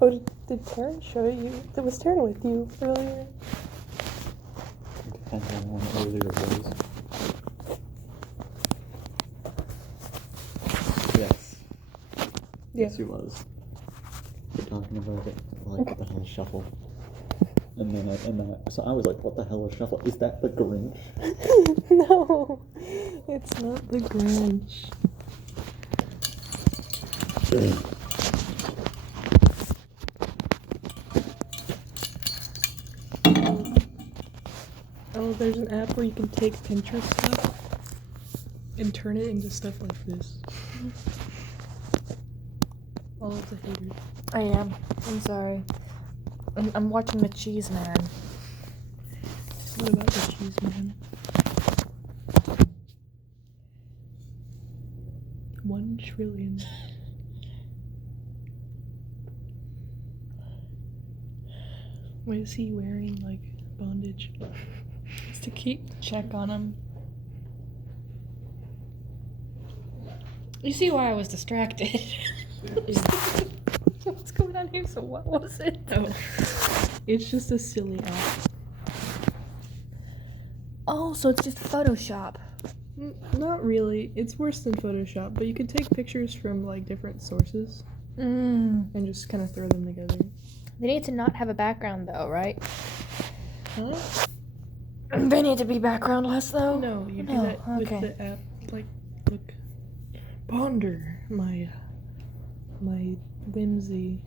Oh, did Taryn show you? That was Taryn with you earlier. It depends on when earlier it was. Yes. Yeah. Yes, he was. We're talking about it, like, what the hell is shuffle? And then so I was like, what the hell is shuffle? Is that the Grinch? No, it's not the Grinch. Oh, there's an app where you can take Pinterest stuff and turn it into stuff like this. All of the haters. I am. I'm sorry. I'm watching The Cheese Man. What about the cheese man? 1 trillion. Why is he wearing, like, bondage? Just to keep check on him. You see why I was distracted. What's going on here? So what was it? Oh. It's just a silly app. Oh, so it's just Photoshop. Not really. It's worse than Photoshop, but you can take pictures from, like, different sources and just kind of throw them together. They need to not have a background though, right? Huh? They need to be backgroundless though? No, you do No, that with okay. the app. Like, look. Ponder my whimsy.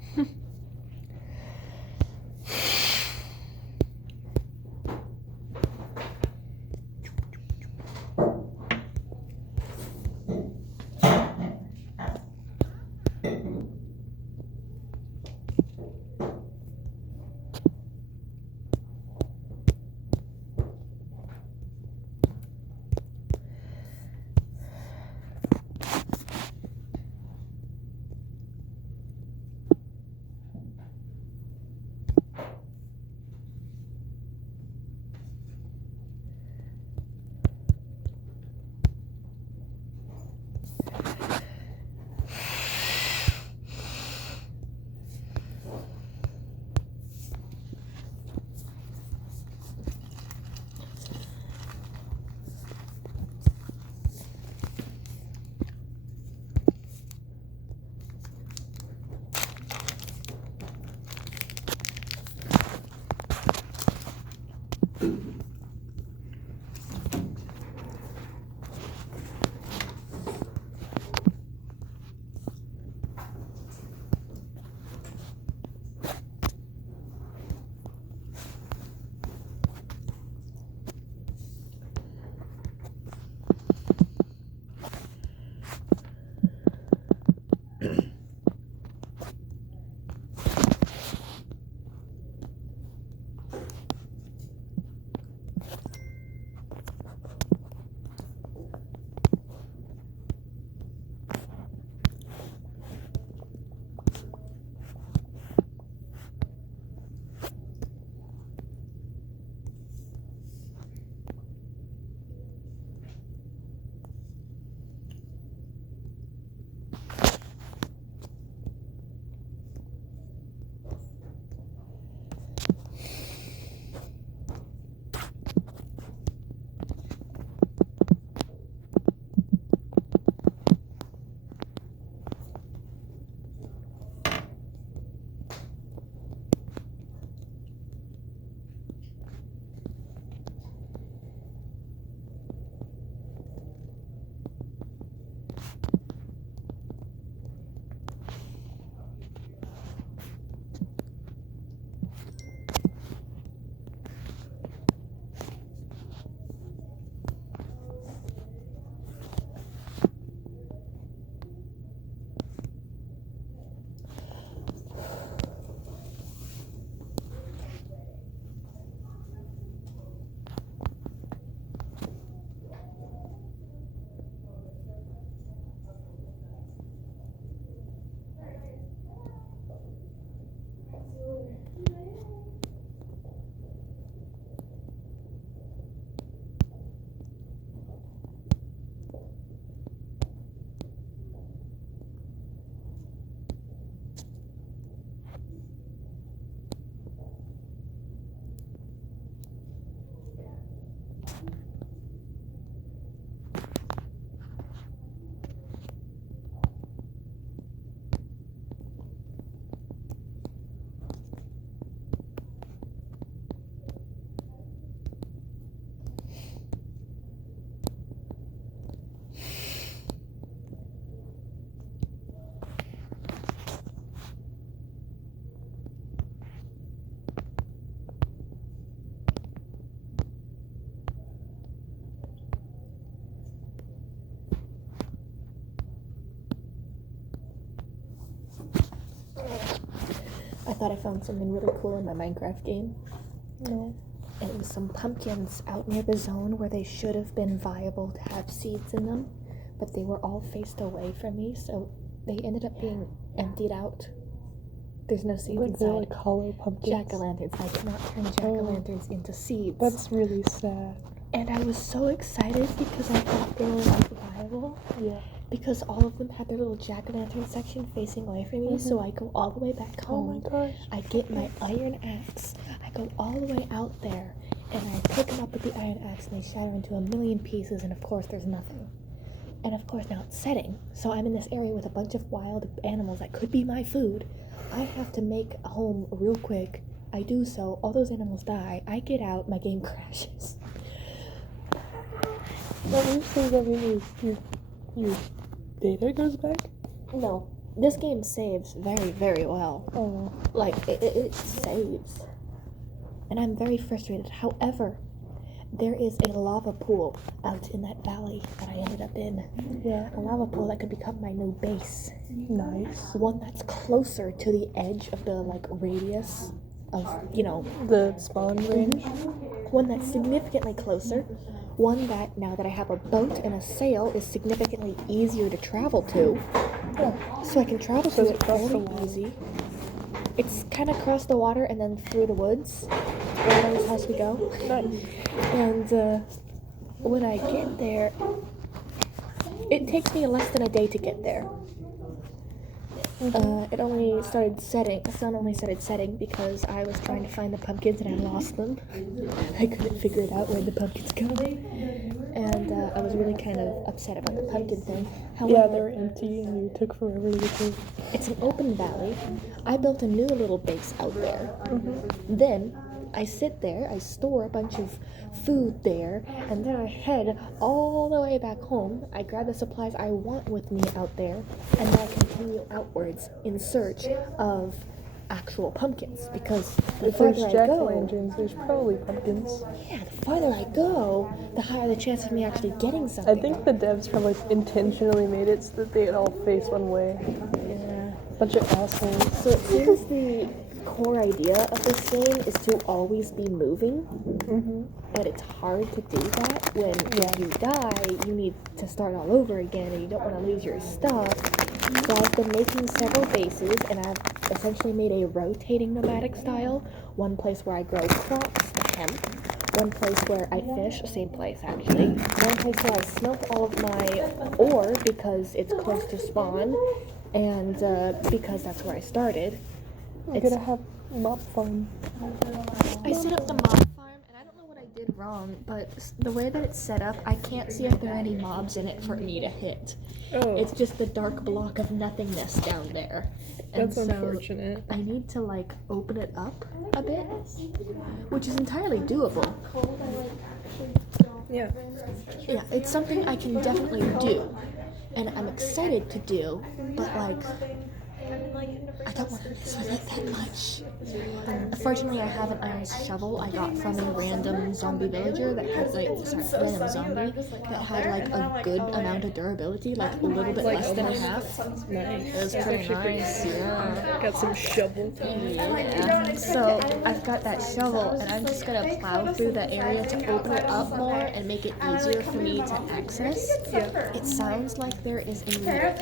thought I found something really cool in my Minecraft game. No. It was some pumpkins out near the zone where they should have been viable to have seeds in them, but they were all faced away from me, so they ended up being emptied out. There's no seeds Like they're inside. like hollow pumpkins. Jack-o'-lanterns. I cannot turn jack-o'-lanterns into seeds. That's really sad. And I was so excited because I thought they were like viable. Yeah. Because all of them had their little jack-o'-lantern section facing away from me, so I go all the way back Oh home. my gosh. I get my iron axe. I go all the way out there, and I pick them up with the iron axe, and they shatter into a million pieces, and of course there's nothing. And of course now it's setting, so I'm in this area with a bunch of wild animals that could be my food. I have to make a home real quick. I do so, all those animals die, I get out, my game crashes. That means your data goes back? No, this game saves very, very well. Oh. Like, it saves. And I'm very frustrated. However, there is a lava pool out in that valley that I ended up in. Yeah. A lava pool that could become my new base. Nice. One that's closer to the edge of the, like, radius of, you know, The spawn range? one that's significantly closer. One that, now that I have a boat and a sail, is significantly easier to travel to. Yeah. So I can travel So to it's it across the fairly water. easy. It's kind of across the water and then through the woods. Where it always has to go. Nice. And when I get there, it takes me less than a day to get there. It only started setting. The sun only started setting because I was trying to find the pumpkins and I lost them. I couldn't figure it out where the pumpkins go. And I was really kind of upset about the pumpkin thing. However, Yeah, they were empty and you took forever to get through. it's an open valley. I built a new little base out there. Then I sit there, I store a bunch of food there, and then I head all the way back home. I grab the supplies I want with me out there, and then I continue outwards in search of actual pumpkins. Because the If there's farther I go, jack-o'-lanterns, there's probably pumpkins. yeah, the farther I go, the higher the chance of me actually getting something. I think the devs probably intentionally made it so that they'd all face one way. Yeah. Bunch of assholes. So it seems the core idea of this game is to always be moving, but it's hard to do that when if you die, you need to start all over again, and you don't want to lose your stuff. So I've been making several bases, and I've essentially made a rotating nomadic style. One place where I grow crops, hemp. One place where I fish, same place actually. One place where I smelt all of my ore because it's close to spawn, and because that's where I started. I'm gonna have mob farm. I set up the mob farm, and I don't know what I did wrong, but the way that it's set up, I can't see if there are any mobs in it for me to hit. Oh, It's just the dark block of nothingness down there. And that's so unfortunate. I need to, like, open it up a bit, which is entirely doable. Yeah. Yeah, it's something I can definitely do, and I'm excited to do, but, like, I don't want to mess with it that much. Fortunately, I have an iron shovel I got from a random zombie villager that had random zombie that had like a good amount of durability, like a little bit less than a half. Nice. It was pretty nice, yeah. Got some shovel. Yeah. So I've got that shovel, and I'm just gonna plow through the area to open it up more and make it easier for me to access. Yeah. It sounds like there is a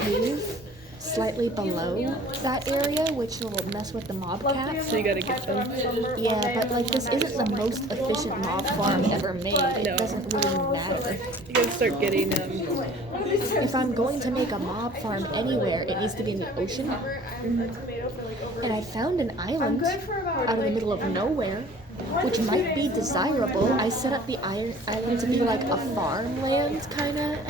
cave slightly below that area, which will mess with the mob cats. So you gotta get them. Yeah, but like this isn't the most efficient mob farm ever made. It No. doesn't really matter. You gotta start getting If I'm going to make a mob farm anywhere, it needs to be in the ocean. And I found an island out of the middle of nowhere, which might be desirable. I set up the island to be like a farmland kind of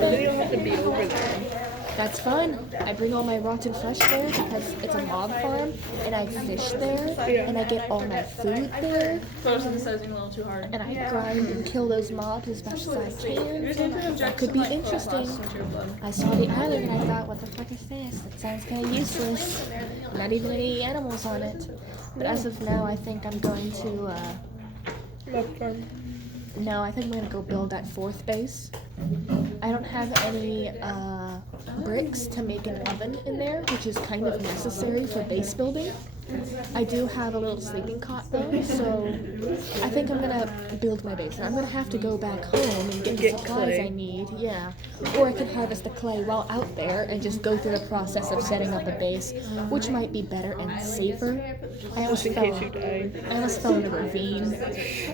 They don't have to be over there. That's fun. I bring all my rotten flesh there because it's a mob farm, and I fish there, and I get all my food there, Photosynthesizing a little too hard. and I grind and kill those mobs as much as I can. That could be interesting. I saw the island and I thought, what the fuck is this? That sounds kind of useless. Not even any animals on it. But as of now, I think I'm going to, Mob farm. no, I think I'm going to go build that fourth base. I don't have any bricks to make an oven in there, which is kind of necessary for base building. I do have a little sleeping cot though, so I think I'm gonna build my base. I'm gonna have to go back home and get the Get supplies clay. I need. Yeah, or I can harvest the clay while out there and just go through the process of setting up a base, which might be better and safer. I almost Just in fell. case you die. I almost fell in a ravine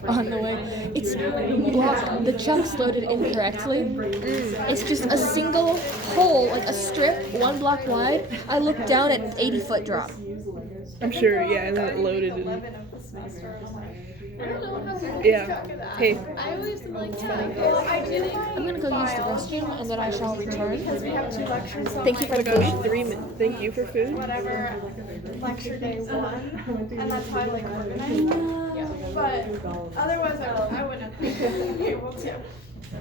on the way. It's blocked. The chuck's loaded incorrectly. It's just a single hole, like a strip, 1 block wide. I looked down at 80-foot drop. I'm sure, yeah, and then it loaded and... I don't know how to Yeah. Hey, I always am like, well, I did it. I'm gonna go use the restroom and then I shall return. Because we have 2 lectures. So Thank you oh for my the gosh, food. 3 minutes. Thank you for food. whatever lecture day 1, and that's how I like organize them. Yeah. But otherwise, I wouldn't have been able to. I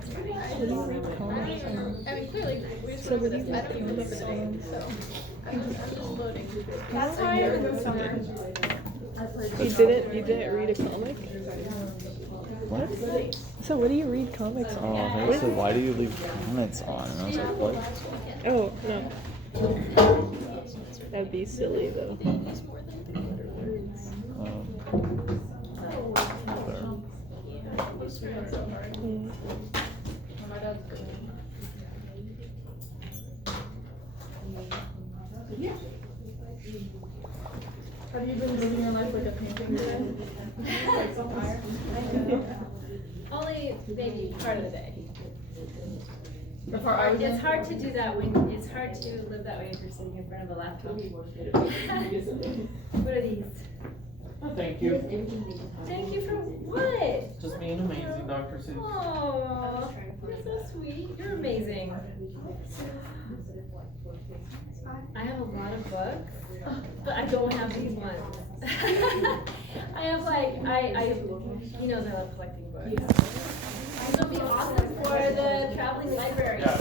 mean, clearly, we just went over this. I don't even remember the name, so. I'm just loading. That's how I am in the summer. You didn't read a comic? What? So what do you read comics on? Oh, they said, why do you leave comments on? And I was like, what? Oh, no. That'd be silly though. Have you been living your life like a painting today? Like so tired? Only maybe part of the day. Before I was It's hard to do that when it's hard to live that way if you're sitting in front of a laptop. What are these? Oh, thank you. Thank you for what? Just being amazing, Dr. Seuss. Oh, you're so sweet. You're amazing. I have a lot of books, but I don't have these ones. I have like he knows I love collecting books. This will be awesome for the traveling library. Yeah.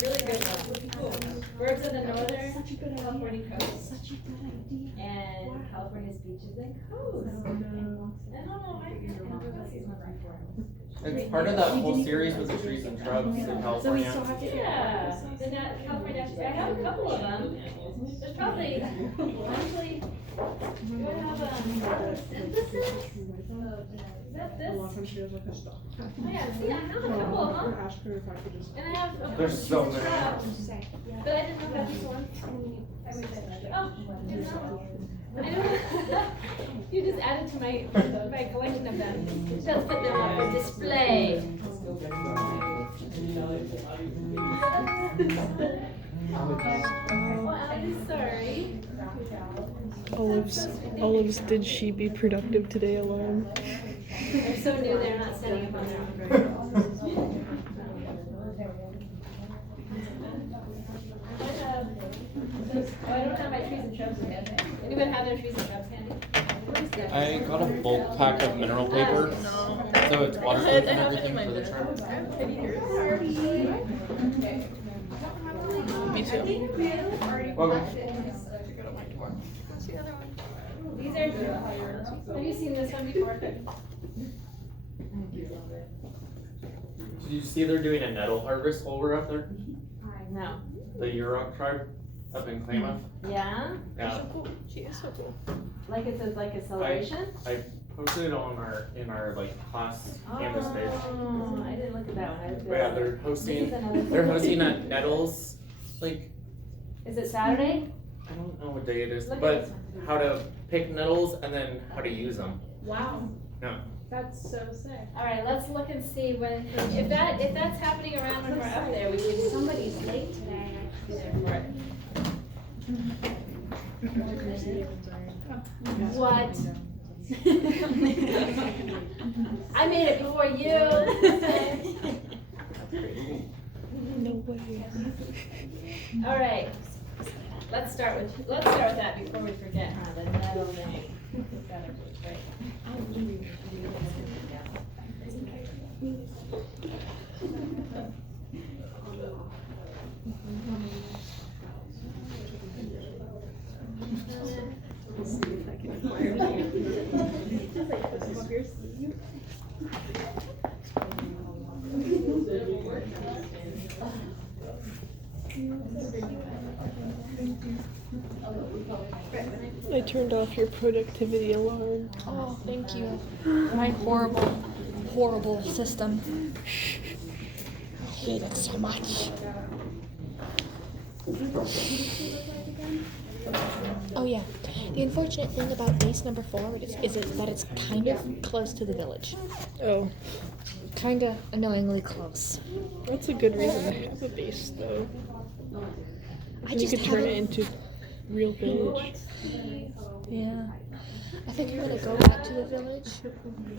Really good one. Birds of the Northern California coast. And California's beaches and coast. I don't know, I've seen one before. It's part of that whole series with the trees and shrubs in California. Yeah, the California National. I have a couple of them. There's probably, actually, do I have synthesis? Is that this? Oh yeah, see, I have a couple of them. And I have a couple There's of so trees and many. shrubs. But I didn't know about these ones. Oh, didn't know. I know. You just added to my collection of them. Let's put them up for display. Oh, I'm sorry. Olive's did she be productive today alone? They're so new, they're not standing up on their own very well. I don't have my trees and shrubs handy. Anyone have their trees and shrubs handy? I got a bulk pack of mineral paper, so it's waterproof and everything for the trip. Me too. Welcome. What's the other one? These are, have you seen this one before? Did you see they're doing a nettle harvest while we're up there? No. The Yurok tribe up in Klamath? Yeah? Yeah. She is so cool. Like it's like a celebration? I posted it on in our like class canvas page. Oh, I didn't look at that one. I was But yeah, busy. they're This is hosting another a Nettles, like, Is it Saturday? I don't know what day it is, Look at but this one. how to pick nettles and then how to use them. Wow. Yeah. That's so sick. All right, let's look and see when, if that's happening around when we're up there, we would. Somebody's late today. Be there for it. What? I made it before you. No way. All right. Let's start with that before we forget, huh? The nettle thing. Right. I turned off your productivity alarm. Oh, thank you. My horrible, horrible system. I hate it so much. Oh yeah. The unfortunate thing about base number 4 is that it's kind of close to the village. Oh, Kinda annoyingly close. that's a good reason to have a base, though. I You just could turn it haven't- into real village. Yeah. I think I'm gonna go back to the village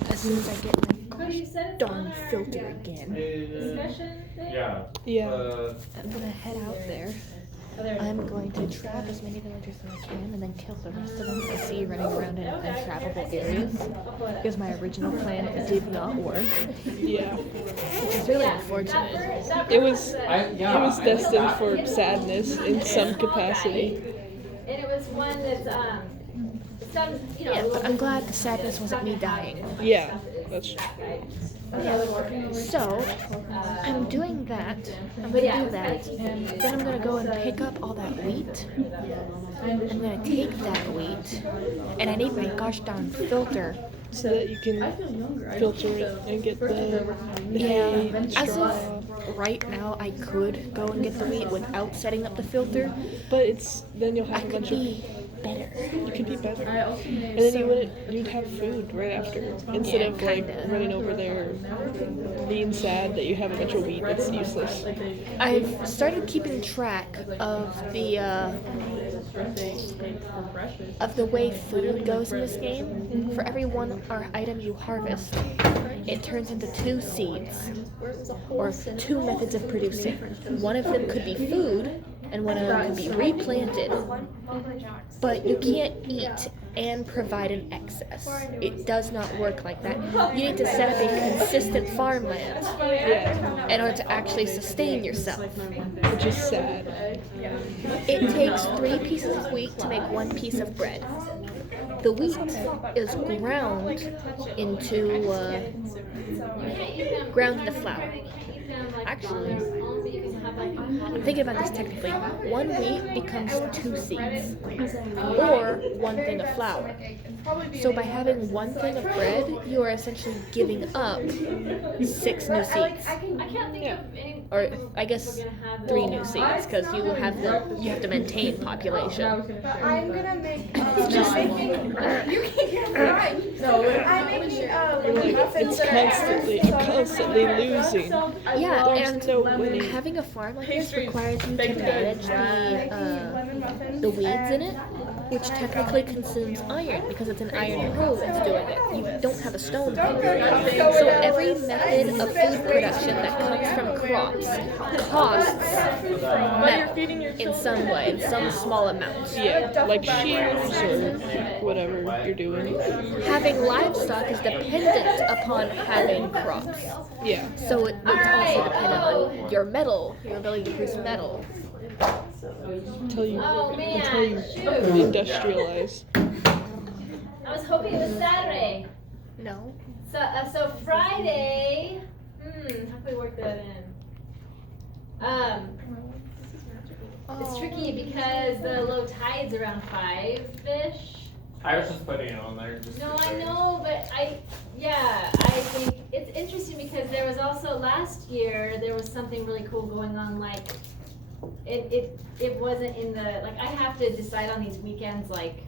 as soon as I get my gosh darn filter again. Discussion thing? Yeah. Yeah. I'm gonna head out there. I'm going to trap as many villagers as I can and then kill the rest of them I see running around in untrappable areas. Because my original plan did not work. Yeah. Which is really unfortunate. It was Yeah. it was destined for sadness in some capacity. And it was one that's, some, you know. Yeah, but I'm glad the sadness wasn't me dying. Yeah, that's true. So, I'm doing that. I'm gonna do that. Then I'm gonna go and pick up all that wheat. I'm gonna take that wheat. And I need my gosh darn filter. So that you can filter it and get the hay and As straw. of right now, I could go and get the wheat without setting up the filter. But it's then you'll I have a could bunch of be better. you could be better. And then you'd have food right after. Instead Yeah, of like kinda. running over there being sad that you have a bunch of wheat that's useless. I've started keeping track of the way food goes in this game. For every one item you harvest, it turns into 2 seeds, or 2 methods of producing. One of them could be food, and one of them could be replanted. But you can't eat and provide an excess. It does not work like that. You need to set up a consistent farmland Yeah, in order to actually sustain yourself. which is sad. It takes 3 pieces of wheat to make 1 piece of bread. The wheat is ground into flour. Actually, I'm thinking about this technically. 1 wheat becomes 2 seeds, or 1 thing of flour. So by having 1 thing of bread, you are essentially giving up 6 new seeds. I can't think of any. Or I guess 3 new seeds, because you have to maintain population. I'm gonna make. You can't right. I'm making muffins It's that are constantly losing. Yeah, There's and no winning. having a farm like this requires you to manage the weeds in it, which technically consumes iron because it's an iron hoe that's doing it. You don't have a stone hoe. So every method of food production that comes from crops costs metal in some way, in some small amount. Yeah, like shears or whatever you're doing. Having livestock is dependent upon having crops. Yeah. So it's also dependent on your metal, your ability to produce metal. Until you Oh man, shoot. industrialize. I was hoping it was Saturday. No. So Friday. How can we work that in? It's tricky because the low tide's around 5-ish. I was just putting it on there. Just No, to I say. know, but I think it's interesting because there was also last year there was something really cool going on. Like it wasn't in the like I have to decide on these weekends like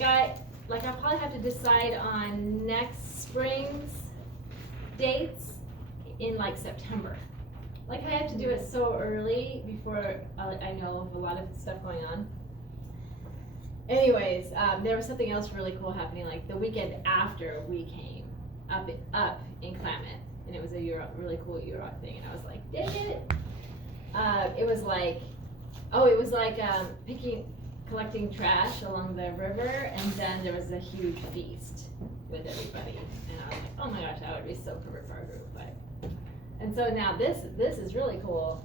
I probably have to decide on next spring's dates in like September. Like I have to do it so early before I know of a lot of stuff going on. Anyways, there was something else really cool happening like the weekend after we came up in Klamath, and it was a really cool Europe thing, and I was like, dang it! It was like collecting trash along the river, and then there was a huge feast with everybody, and I was like, oh my gosh, that would be so perfect for our group. And so now this is really cool.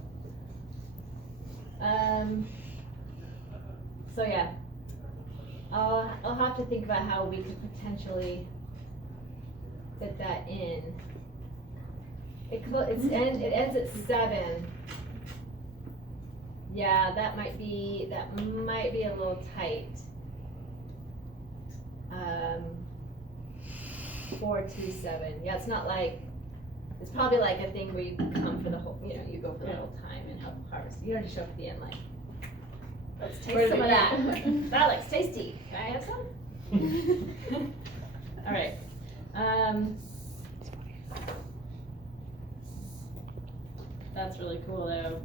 So yeah, I'll have to think about how we could potentially fit that in. It ends at 7. Yeah, that might be a little tight. 427. Yeah, it's not like, it's probably like a thing where you come for the whole, you go for the whole time and help harvest. You don't just show up at the end like, let's taste some of that. That looks tasty. Can I have some? All right. That's really cool though.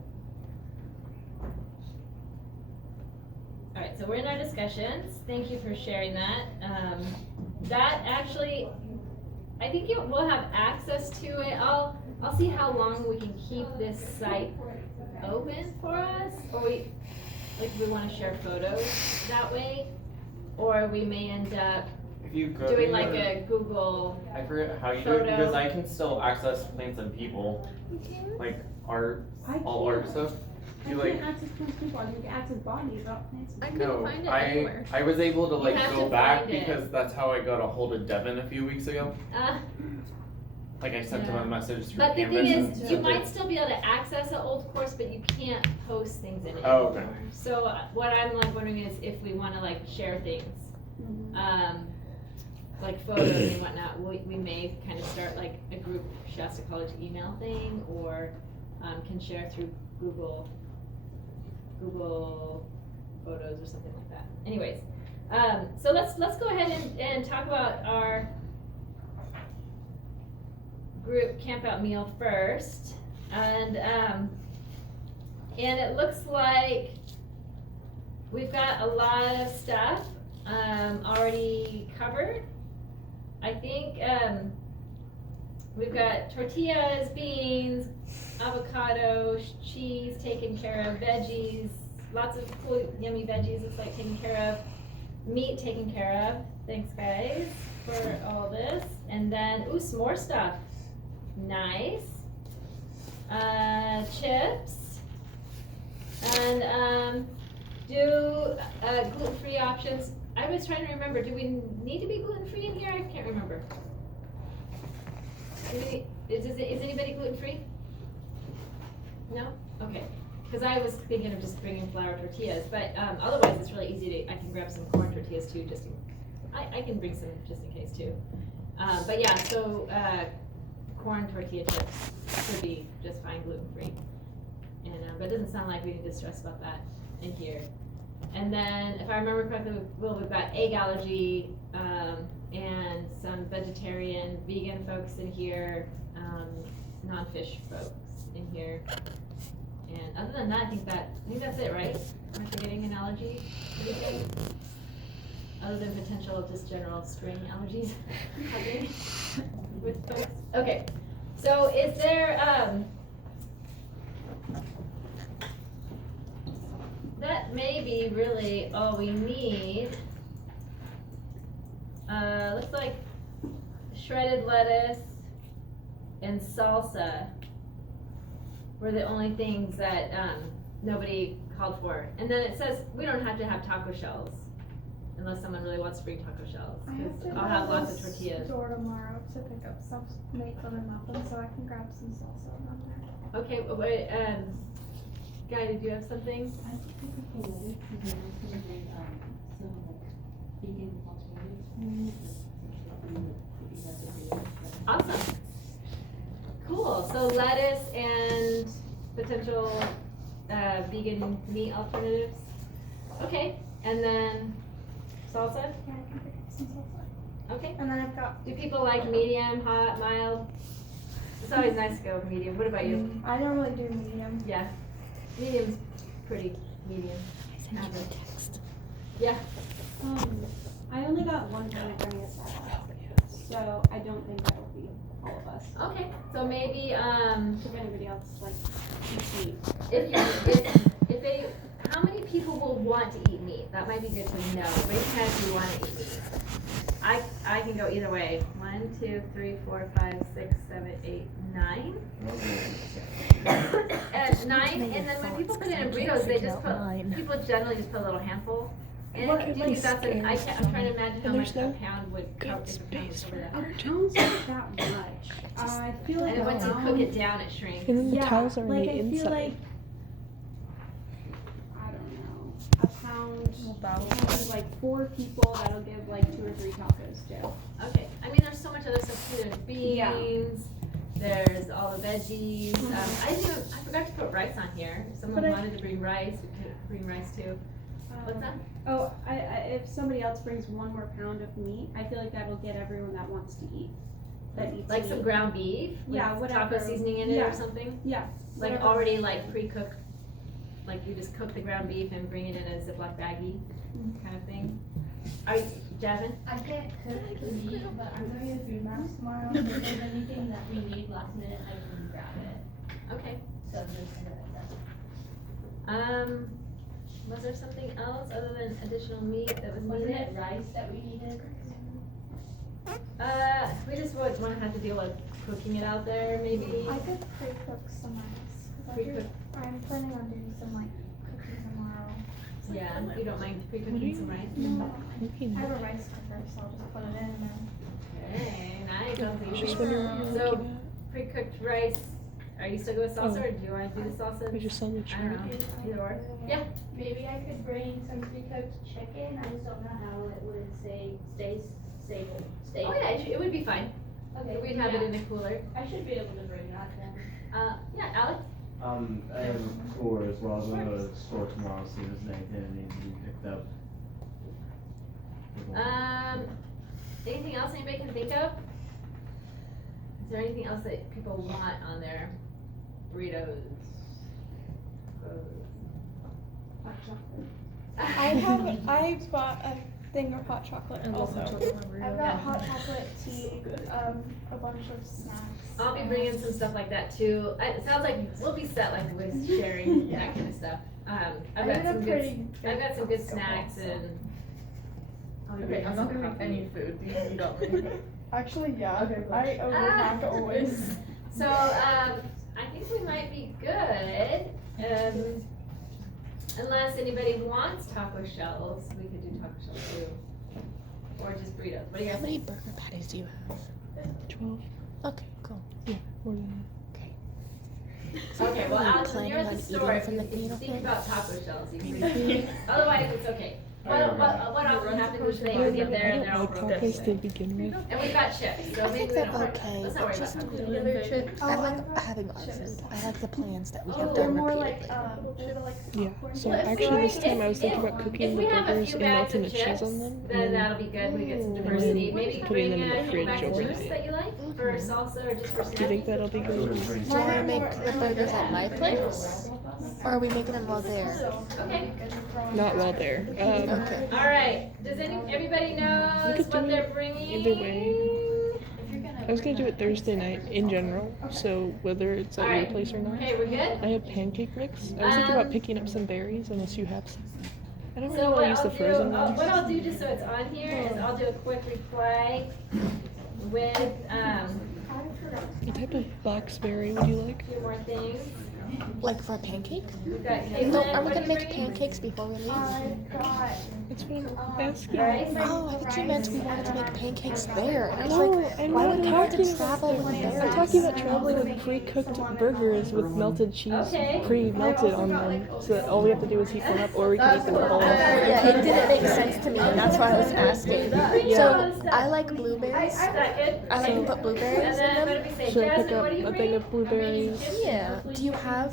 All right, so we're in our discussions. Thank you for sharing that. That actually, I think we'll have access to it. I'll see how long we can keep this site open for us, or we want to share photos that way, or we may end up If you go doing to like your- a Google. I forget how you do it photo. because I can still access plants and people, like art, all art stuff. I You can't like access plants people, I can access bodies, not plants. I couldn't no, find it anywhere. I was able to like have go to back find it. because that's how I got a hold of Devin a few weeks ago. Like I sent him Yeah. a message through But the Canvas thing and is, you sent might it. still be able to access an old course, but you can't post things in it Oh, okay. anymore. So what I'm like wondering is if we want to like share things, like photos and whatnot, we may kind of start like a group Shasta College email thing, or can share through Google Photos or something like that. Anyways, so let's go ahead and talk about our group campout meal first, and it looks like we've got a lot of stuff already covered. I think we've got tortillas, beans, avocado, cheese taken care of, veggies, lots of cool yummy veggies looks like taken care of, meat taken care of. Thanks guys for all this. And then, some more stuff. Nice. Chips. And gluten-free options. I was trying to remember, do we need to be gluten-free in here? I can't remember. Is anybody gluten-free? No? Okay. Because I was thinking of just bringing flour tortillas, but otherwise it's really easy to, I can grab some corn tortillas too, I can bring some just in case too. But yeah, so corn tortilla chips could be just fine gluten-free. And, but it doesn't sound like we need to stress about that in here. And then, if I remember correctly, we've got egg allergy, and some vegetarian, vegan folks in here, non-fish folks in here. And other than that, I think that's it, right? Am I forgetting an allergy? Anything? Other than potential just general string allergies? Okay. With folks? Okay. So is there, that may be really all we need. Looks like shredded lettuce and salsa were the only things that nobody called for. And then it says we don't have to have taco shells unless someone really wants to bring taco shells. I have to I'll have go lots to of the tortillas. store tomorrow to pick up stuff to make other muffins, so I can grab some salsa on there. Okay, well, wait, Guy, did you have something? I think I could pull it because I was gonna bring some like vegan alternatives for me. Awesome. Cool. So lettuce and potential vegan meat alternatives. Okay. And then salsa. Yeah, I can pick up some salsa. Okay. And then I've got. Do people like medium, hot, mild? It's always nice to go with medium. What about you? I normally do medium. Yeah. Medium's pretty medium. Average. Yeah. I only got one kind of carne asada, so I don't think that will be all of us. Okay. So maybe If anybody else like eats meat. if they, how many people will want to eat meat? That might be good to know. Raise your hand if you want to eat meat. I can go either way. 1, 2, 3, 4, 5, 6, 7, 8, 9. And 9, and then when people put in burritos, they just put, people generally just put a little handful. And What do you am I think that's scared I'm trying to imagine how And much there's a no pound would cover good if a pound space would for cover that. It sounds like that much. I feel like And then once you around- cook it down, it shrinks. And then the yeah, tiles are on like the I inside. feel like around like 4 people that'll give like 2 or 3 tacos too. Okay, I mean, there's so much other stuff too. There's beans, there's all the veggies. I forgot to put rice on here. If someone wanted to bring rice, we could bring rice too. What's that? Oh, if somebody else brings 1 more pound of meat, I feel like that will get everyone that wants to eat. That eats Like meat. some ground beef? Yeah, with whatever. taco seasoning in it Yeah. or something? Yeah. Like whatever. already like pre-cooked, like you just cook the ground beef and bring it in a Ziploc baggie kind of thing. Are you, Jasmine? I can't cook the meat, but I'm going to food maps tomorrow. So if there's anything that we need last minute, I can grab it. Okay. So just like that. Was there something else other than additional meat that was Wasn't needed? it rice that we needed? We just would want to have to deal with cooking it out there, maybe. I could pre-cook some rice. 'Cause I'm planning on doing some like cooking tomorrow. Yeah, you don't mind What are pre-cooking you- some rice? No, Cooking. I have a rice cooker, so I'll just put it in and then. Hey, nice. Sounds I was easy. just wondering what you're So, looking pre-cooked rice. Are you still good with salsa, Oh. or do you want to do the salsa? at. We just saw the I chart. don't know. Either or. Yeah. Maybe I could bring some pre-cooked chicken. I just don't know how it would stay stable. Oh yeah, it would be fine. Okay. We'd have it in a cooler. I should be able to bring that then. Yeah, Alex. I have a cooler as well. I'm going to go to the store tomorrow, see if there's anything that needs to be picked up. Anything else anybody can think of? Is there anything else that people want on their burritos? I bought a thing of hot chocolate also. I've got Yeah. hot chocolate, tea, a bunch of snacks. I'll be bringing some stuff like that too. It sounds like we'll be set like with sharing that kind of stuff. I've got some good snacks and. Okay, I'm not gonna make any food. You got me. Actually, yeah. I have to always. So I think we might be good. Unless anybody wants taco shells, we could do taco shells too. Or just burritos. What do you guys How many think? burger patties do you have? 12. Okay, cool. Yeah, more than Okay, well, Are you Alex, when you're at planning the on store, eating if from you the potato think pit? about taco shells, you can. Otherwise, it's okay. What often happens is they that. get there and they're all I broken. don't like tacos to begin with. And we've got chips, so I maybe think we they're don't worry about okay. it. Let's not worry Just about I like having our food. I like the plans that we have They're done more repeatedly. like they're like Yeah, popcorn. so Well, if actually we- this time I was thinking about If cooking the we have a burgers few and bags melting of the cheese chips, on them. then and that'll be good. We get some then diversity. Maybe you can putting bring them in the a fridge bag of chips overnight. that you like for salsa or just for Do you think snacking. that'll be good? Do you want to make the burgers at my place? Or are we making them while there? Okay. Not while there. Okay. All right. Does everybody knows could do what they're it bringing? either way. I was gonna do it Thursday night in general, so whether it's at your Alright. place or not. Okay, we're good. I have pancake mix. I was thinking about Um, picking up some berries unless you have some. I don't So really what want to use I'll the frozen do, ones. what I'll do just so it's on here is I'll do a quick reply with What type of boxberry would you like? a few more things. Like for a pancake? We've got No, Caitlin. are we what are gonna you make bringing? pancakes before we leave? I've got That's what I'm asking. Rice. Oh, I thought you meant we wanted to make pancakes there. And I was No, like, I'm why not would we have to talking travel with I'm berries? talking about traveling with pre-cooked burgers with melted cheese Okay. pre-melted on them, so that all we have to do is heat them up, or we can eat them whole. Yeah, it didn't make sense to me, and that's why I was asking. So I like blueberries. Is that good? I like to put blueberries And in then what them. did we say? Should I pick Jasmine, up what are you a thing bringing? of blueberries? Yeah. Do you have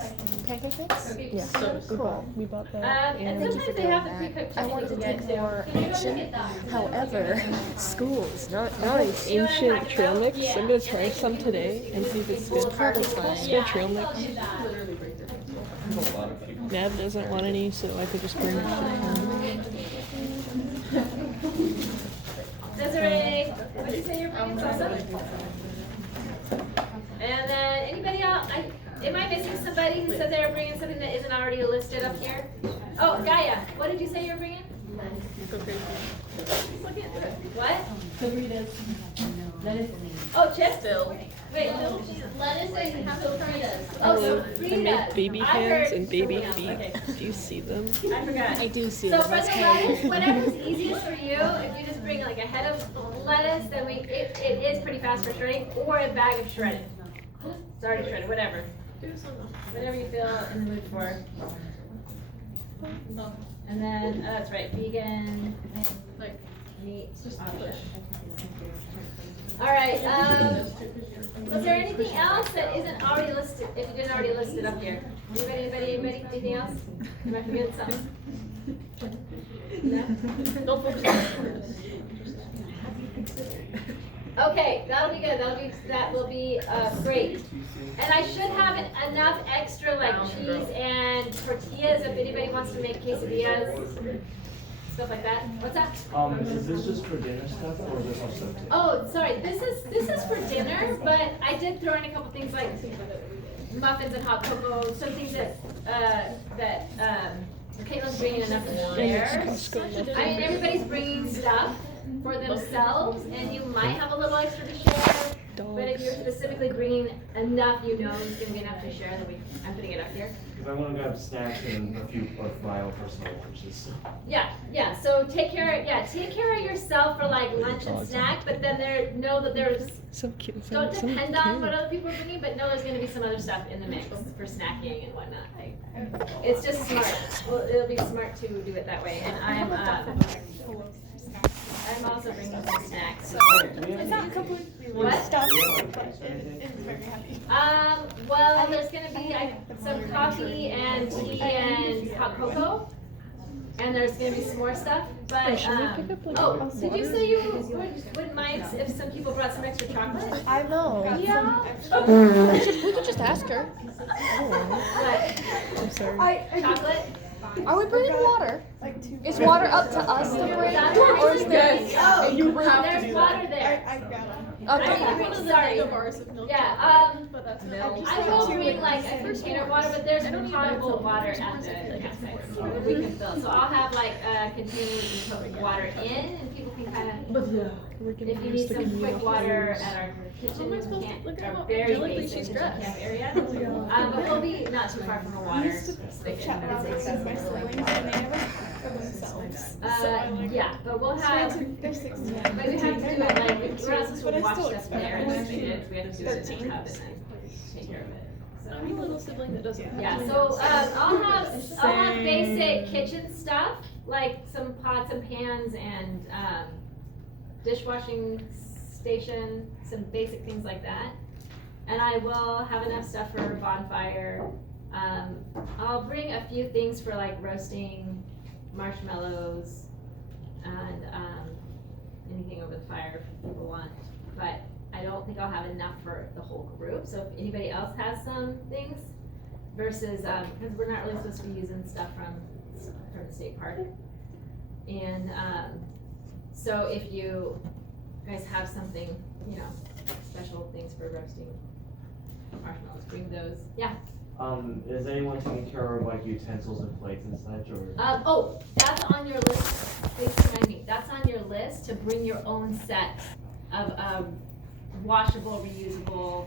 pancake mix? Yeah, Cool. we bought that. And And Thank you for sometimes they doing have the that. pre-cooked I chicken wanted to you can take get more too. Can you go action. get that? However, schools, not I have nice. ancient trail mix. I'm gonna try some today and see if it's good. Probably fine. It's good trail mix. Nav doesn't want any, so I could just bring it. Desiree, what did you say you're bringing salsa? And then anybody else? Am I missing somebody who said they were bringing something that isn't already listed up here? Oh, Gaia, what did you say you're bringing? What? Oh, chips? Wait, lettuce and fritas. Oh, so I fritas. made baby I hands heard and baby something else. feet. Okay. Do you see them? I forgot. I do see So them. for That's the kind lettuce, whatever's easiest for you, if you just bring like a head of lettuce, then it is pretty fast for shredding, or a bag of shredded. It's already shredded, whatever. Whatever you feel in the mood for. And And then, that's right, vegan, Like, meat just option. Alright, was there anything else that isn't already listed, if you didn't already list it up here? Anybody, anything else? Am I forgetting something? No? don't focus on it. Okay, that'll be good, that will be, great. And I should have enough extra like cheese and tortillas if anybody wants to make quesadillas, stuff like that. What's that? Is this just for dinner stuff or is this also too? Oh, sorry, this is for dinner, but I did throw in a couple things like muffins and hot cocoa, some things that Caitlin's bringing enough to share. I mean, everybody's bringing stuff for themselves, and you might have a little extra to share. But if you're specifically bringing enough, you know it's going to be enough to share. Then I'm putting it up here. Because I want to grab snacks and a few of my own personal lunches. Yeah. So take care of yourself for like lunch and snack. But then know that there's. So cute. Don't depend on what other people are bringing, but know there's going to be some other stuff in the mix for snacking and whatnot. It's just smart. Well, it'll be smart to do it that way. And I'm also bringing some snacks. It's not completely What? stuff, but it is very heavy. Well, there's gonna be some coffee and tea and hot cocoa, and there's gonna be some more stuff. But did you say you wouldn't mind if some people brought some extra chocolate? I know. Yeah. We could just ask her. What? I'm sorry. Chocolate? Are we bringing water? Is water up to us to bring, or is there? Oh, You have to there's do water there. I got it. Okay. Sorry. bars of milk. Yeah. But that's I will bring like a container of water, but there's potable water at the campsite. We can fill. So I'll have like a container you can put water in, and people can kind of. If you need some quick water at our kitchen camp, our very basic kitchen camp area. But we'll be not too far from a water station. My siblings and they never for themselves. Yeah, but we'll have. They're 16. But we have to do it like we're not supposed But to I watch still stuff expect there and them. distribute it. We have to do it in a cup and then take care of it. I'm a little sibling that doesn't. Yeah, so I'll have basic kitchen stuff like some pots and pans and dishwashing station, some basic things like that. And I will have enough stuff for a bonfire. I'll bring a few things for like roasting marshmallows and anything over the fire if people want. But I don't think I'll have enough for the whole group. So if anybody else has some things, versus because we're not really supposed to be using stuff from the state park. And so if you guys have something, special things for roasting marshmallows, bring those. Yeah. Is anyone taking care of like utensils and plates and such, or? Oh, that's on your list. Please remind me. That's on your list to bring your own set of washable, reusable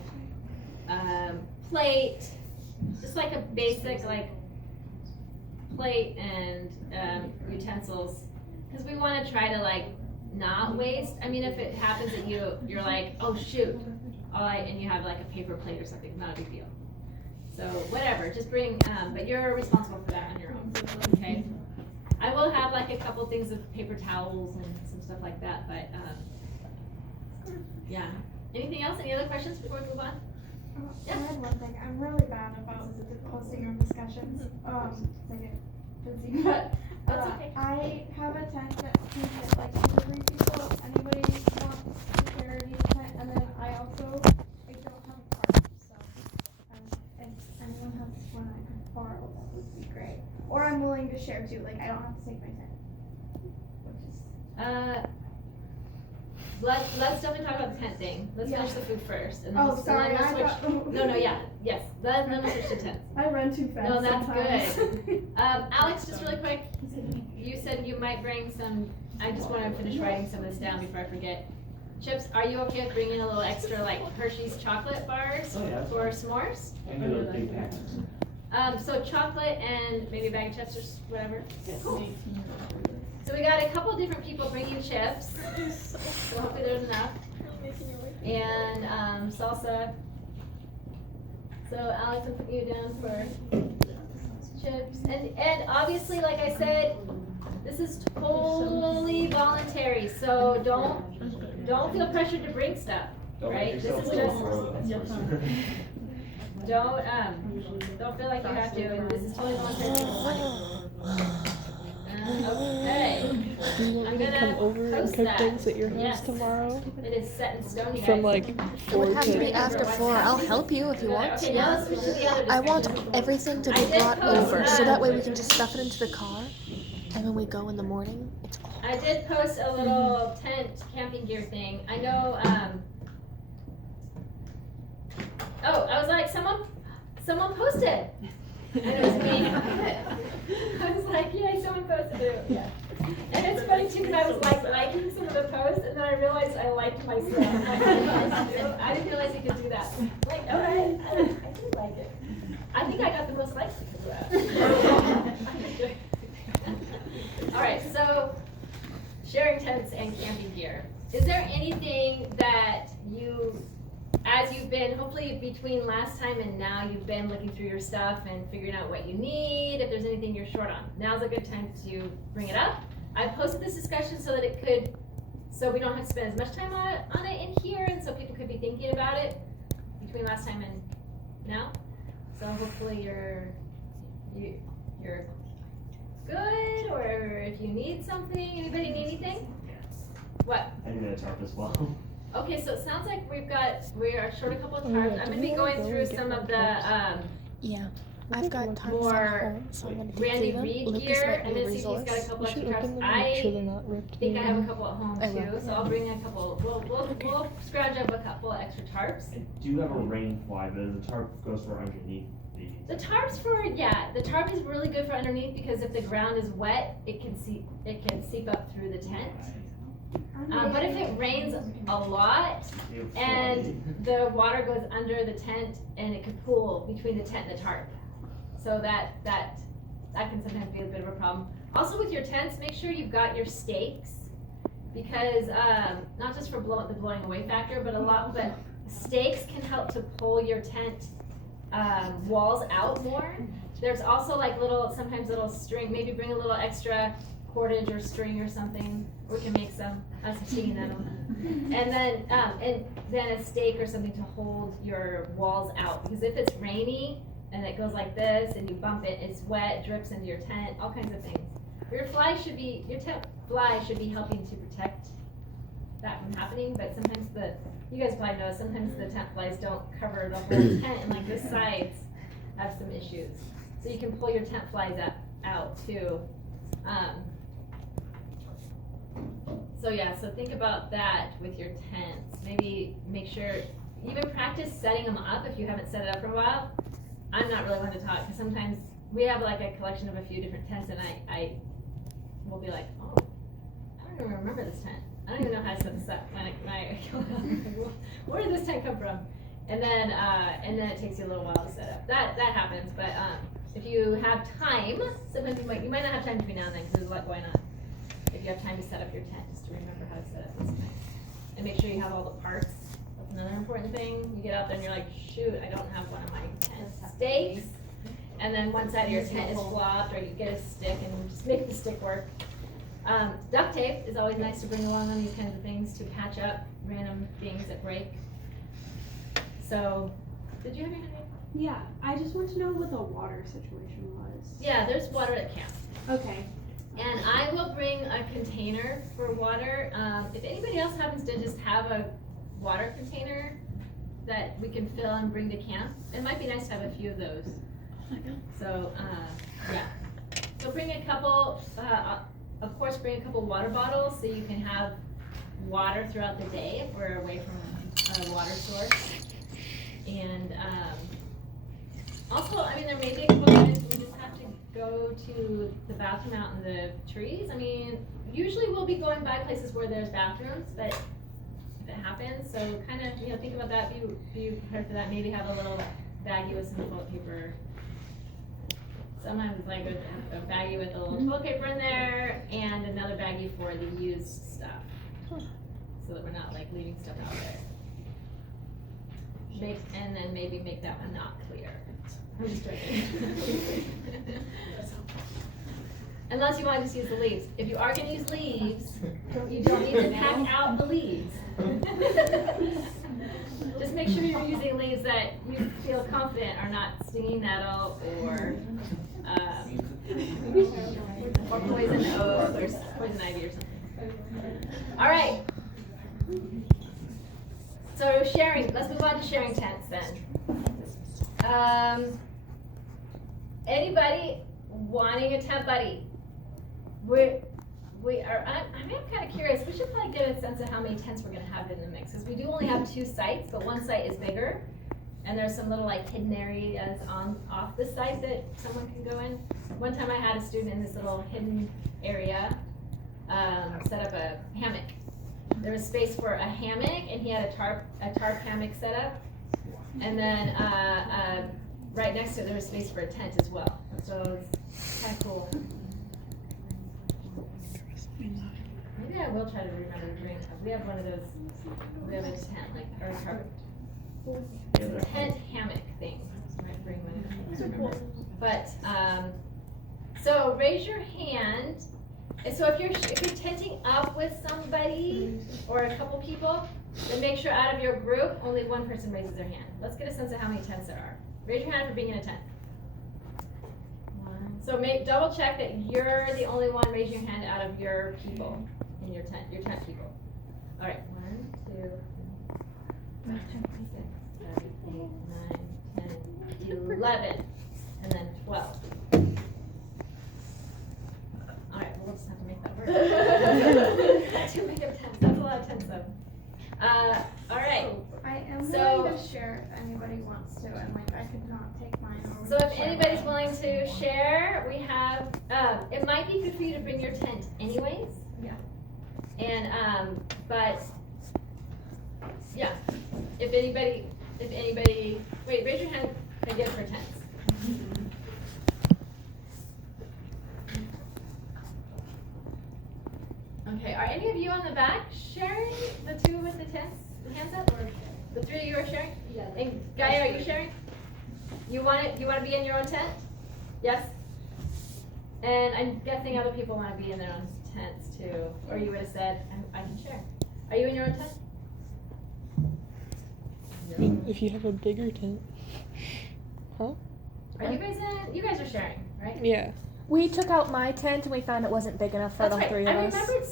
plate, just like a basic like plate and utensils, because we want to try to like not waste. I mean, if it happens that you're like, oh shoot, and you have like a paper plate or something, not a big deal. So whatever, just bring, but you're responsible for that on your own, okay? I will have like a couple things of paper towels and some stuff like that, but yeah. Anything else? Any other questions before we move on? I had one thing. I'm really bad about posting our discussions. I get busy, but That's okay. I have a tent that can fit like 2 or 3 people. If anybody wants to share a tent, and then I also don't have a car, so if anyone has one I can borrow, that would be great. Or I'm willing to share too. Like I don't have to take my tent. Let's definitely talk about the tent thing. Let's finish the food first, and then Oh, sorry, then I we'll thought. switch. Yes. Then we'll switch to tents. I run too fast. No, that's sometimes. good. Alex, just really quick, you said you might bring some. I just want to finish writing some of this down before I forget. Chips, are you okay with bringing a little extra like Hershey's chocolate bars for s'mores? And a little big pack. So chocolate and maybe a bag of chips or whatever. Cool. So we got a couple different people bringing chips. So hopefully there's enough. And salsa. So Alex, I'm putting you down for chips. And obviously, like I said, this is totally voluntary, so don't feel pressured to bring stuff, right? This is just, don't feel like you have to, and this is totally voluntary. Okay. Do you want me to come over and cook things at your house tomorrow? It is set in stone, you guys. From like It 4 would have to be to... after 4. I'll help you if you want. Okay, now let's switch to the other I want discussion. everything to be brought over, so that way we can just stuff it into the car, and when we go in the morning, it's all. I did post a little tent camping gear thing. I know, oh, I was like, someone posted. And it was me. I was like, yay, someone posted it. Yeah. And it's funny too, because I was like liking some of the posts, and then I realized I liked myself. I didn't realize you could do that. Like, oh, I do like it. I think I got the most likes because of that. All right, so sharing tents and camping gear. Is there anything that you, as you've been, hopefully between last time and now, you've been looking through your stuff and figuring out what you need, if there's anything you're short on? Now's a good time to bring it up. I posted this discussion so that it could, so we don't have to spend as much time on it in here, and so people could be thinking about it between last time and now. So hopefully you're good, or if you need something, anybody need anything? What? I need a tarp as well. Okay, so it sounds like we are short a couple of tarps. I'm gonna be going through some of the Yeah. I've got tarps more at home, so I'm gonna take Randy through them. Reed Lucas gear, might be and a then see if he's got a resource. couple You extra should tarps. open them and make sure they're I not ripped. think I have a couple at home I will. too, so I'll bring a couple. We'll scrounge up a couple extra tarps. I do have a rain fly, but the tarp goes for underneath the. The tarps the tarp is really good for underneath, because if the ground is wet, it can seep up through the tent. But if it rains a lot and the water goes under the tent, and it could pool between the tent and the tarp, so that can sometimes be a bit of a problem. Also with your tents, make sure you've got your stakes, because not just for the blowing away factor, but stakes can help to pull your tent walls out more. There's also like sometimes little string, maybe bring a little extra cordage or string or something. We can make some, us teeing them. And then a stake or something to hold your walls out, because if it's rainy and it goes like this and you bump it, it's wet, drips into your tent, all kinds of things. Your tent fly should be helping to protect that from happening, but sometimes you guys probably know, sometimes the tent flies don't cover the whole tent, and like the sides have some issues. So you can pull your tent flies out too. So think about that with your tents. Maybe make sure, even practice setting them up if you haven't set it up for a while. I'm not really one to talk, because sometimes we have like a collection of a few different tents, and I will be like, oh, I don't even remember this tent. I don't even know how to set this up. Where did this tent come from? And then it takes you a little while to set up. That happens, but if you have time, sometimes you might not have time between now and then, because there's a lot going on. If you have time to set up your tent, just to remember how to set up this tent. And make sure you have all the parts. That's another important thing. You get out there and you're like, shoot, I don't have one of my tent stakes. And then one side of your tent is flopped, or you get a stick and just make the stick work. Duct tape is always nice to bring along on these kinds of things to patch up random things that break. So, did you have your hand raised? Yeah, I just want to know what the water situation was. Yeah, there's water at camp. Okay. And I will bring a container for water. If anybody else happens to just have a water container that we can fill and bring to camp, it might be nice to have a few of those. So, yeah. So bring a couple, of course, bring a couple water bottles so you can have water throughout the day if we're away from a water source. And also, I mean, there may be a couple times we just have to go to the bathroom out in the trees. I mean, usually we'll be going by places where there's bathrooms, but if it happens, so kind of, think about that, be prepared for that. Maybe have a little baggie with some toilet paper. Sometimes like a baggie with a little toilet paper in there, and another baggie for the used stuff, so that we're not like leaving stuff out there. and then maybe make that one not clear. I'm just joking. Unless you want to just use the leaves. If you are going to use leaves, you don't need to pack out the leaves. Just make sure you're using leaves that you feel confident are not stinging nettle or poison oak or poison ivy or something. All right. So sharing. Let's move on to sharing tents then. Anybody wanting a tent buddy? We are. I'm kind of curious. We should probably get a sense of how many tents we're going to have in the mix, because we do only have 2 sites, but one site is bigger, and there's some little like hidden areas off the site that someone can go in. One time I had a student in this little hidden area set up a hammock. There was space for a hammock, and he had a tarp hammock set up, and then right next to it there was space for a tent as well. So it's kind of cool. Maybe I will try to remember to bring. We have one of those. We have a tent, like or a tarp. It's a tent hammock thing. I might bring one. But so raise your hand. And so if you're tenting up with somebody or a couple people, then make sure out of your group only one person raises their hand. Let's get a sense of how many tents there are. Raise your hand for being in a tent. So double check that you're the only one raising your hand out of your people in your tent people. All right, 1, 2, 3, 4, 5, 6, 7, 8, 9, 10, 11, and then 12. All right, we'll just have to make that work. 2 make up tents. That's a lot of tents, though. All right. I am willing to share if anybody wants to, and like I could not take mine over. So if anybody's willing to share, we have. It might be good for you to bring your tent, anyways. Yeah. And but yeah, if anybody, wait, raise your hand again for tents. Okay, are any of you on the back sharing? The 2 with the tents, hands up, or the 3 of you are sharing? Yeah. And Gaia, are you sharing? You want to be in your own tent? Yes. And I'm guessing other people want to be in their own tents too, or you would have said, I can share. Are you in your own tent? I mean, if you have a bigger tent. Huh? Are you guys in? You guys are sharing, right? Yeah. We took out my tent and we found it wasn't big enough for That's the right. 3 of I us. remembered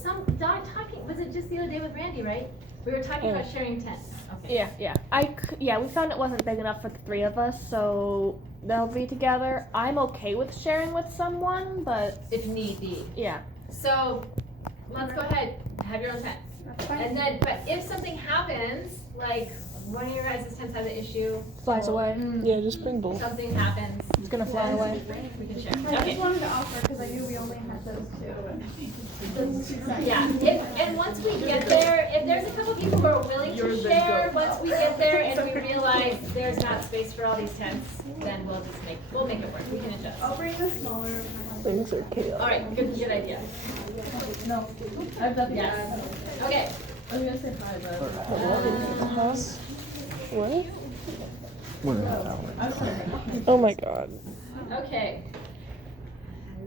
talking. Was it just the other day with Randy, right? We were talking about sharing tents. Okay. Yeah. We found it wasn't big enough for the 3 of us, so they'll be together. I'm okay with sharing with someone, but if need be. Yeah. So let's go ahead. Have your own tent. That's fine. And then, but if something happens, like one of your guys' tents has an issue, flies away. Yeah, just bring both. something happens, It's gonna fly away. we can share. I Okay. just wanted to offer because I knew we only had those 2. Those 2 sides. Yeah, and once we get there, if there's a couple people who are willing to share, once we get there and we realize there's not space for all these tents, then we'll make it work. We can adjust. I'll bring the smaller. Things are chaotic. All right, good idea. No, I've done Yes. Okay. I was gonna say hi, but What? 1.5 hours. I was sorry. Oh my god. Okay.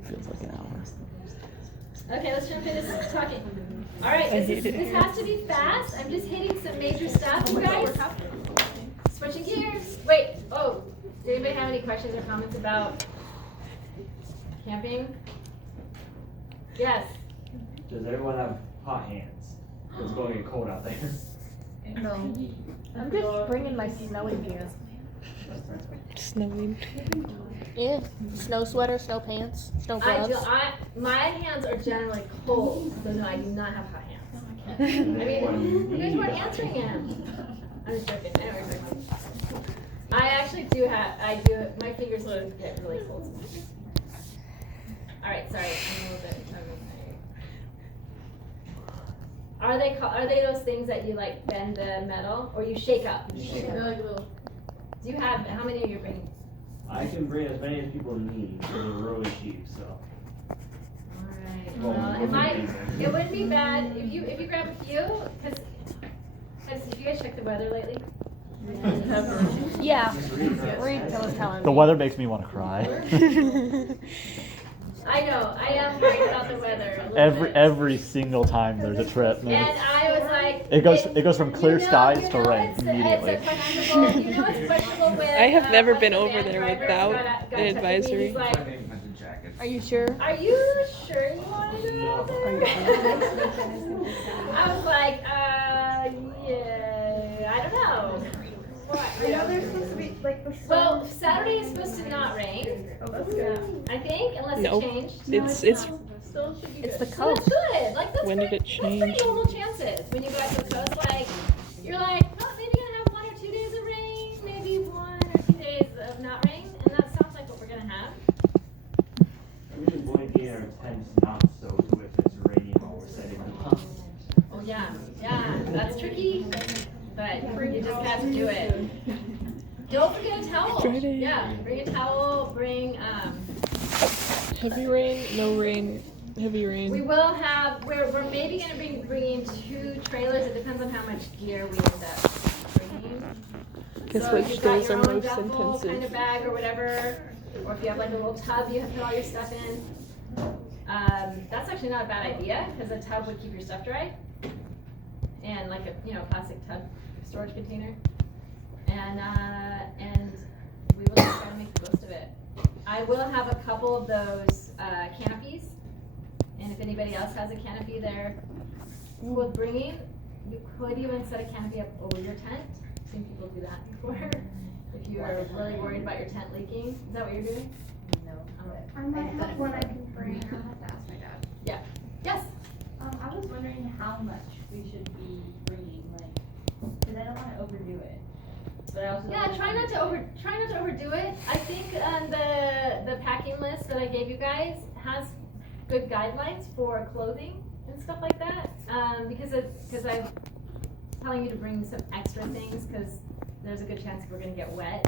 Feels like an hour. Okay, let's jump into this talking. All right, this has to be fast. I'm just hitting some major stuff, you guys. Switching gears. Wait. Oh, does anybody have any questions or comments about camping? Yes. Does everyone have hot hands? It's going to get cold out there. No. I'm just bringing my snowy gear. Snowing. Yeah. Snow sweater, snow pants, snow gloves. My hands are generally cold, so no, I do not have hot hands. I mean, you guys weren't answering him. I'm just joking. Anyway, I actually do my fingers will get really cold. All right, sorry, I'm a little bit. Are they those things that you like bend the metal or you shake up? They're like little. Do you have, how many are you bringing? I can bring as many as people need, because they're really cheap, so. Alright, Well, well, it wouldn't be bad if you grab a few, because have you guys checked the weather lately? Yeah. Rachel was telling The me. weather makes me want to cry. I know, I am worried about the weather a little bit. Every single time there's a trip, And man. I was like, It goes from clear skies to rain it's immediately. it's questionable. You know it's questionable with. I have never like been the over van there driver without got an touched with me. advisory. He's like, Are you sure? are you sure you want to go out there? I was like, yeah, I don't know. What? I know there's supposed to be like the Well, Saturday is supposed to not rain. Oh, that's good. I think, unless Nope. it changed. It's Still should be It's good. the So coast. that's good. Like that's When did pretty, it That's pretty change? normal chances when you go out to the coast. Like you're like, oh, maybe you're gonna have 1 or 2 days of rain, maybe 1 or 2 days of not rain, and that sounds like what we're gonna have. We should blanket our tents not so to if it's raining while we're setting them up. Oh yeah, that's tricky, but you just have to do it. Don't forget a towel. Friday. Yeah, bring a towel. Bring Heavy rain, no rain, heavy We rain. will have. We're maybe gonna be bringing 2 trailers. It depends on how much gear we end up bringing. Guess So which you've got days your are own most duffel intensive. kind of bag or whatever, or if you have like a little tub you have to put all your stuff in. That's actually not a bad idea because a tub would keep your stuff dry, and like a plastic tub storage container, and we will just try to make the most of it. I will have a couple of those canopies, and if anybody else has a canopy they're worth bringing, you could even set a canopy up over your tent. I've seen people do that before. If you are really worried about your tent leaking, is that what you're doing? No. I might have one I can bring. I'll have to ask my dad. Yes. I was wondering how much we should be bringing, like, because I don't want to overdo it. But I also Yeah, try not to overdo it. I think the packing list that I gave you guys has good guidelines for clothing and stuff like that. Because I'm telling you to bring some extra things because there's a good chance we're gonna get wet,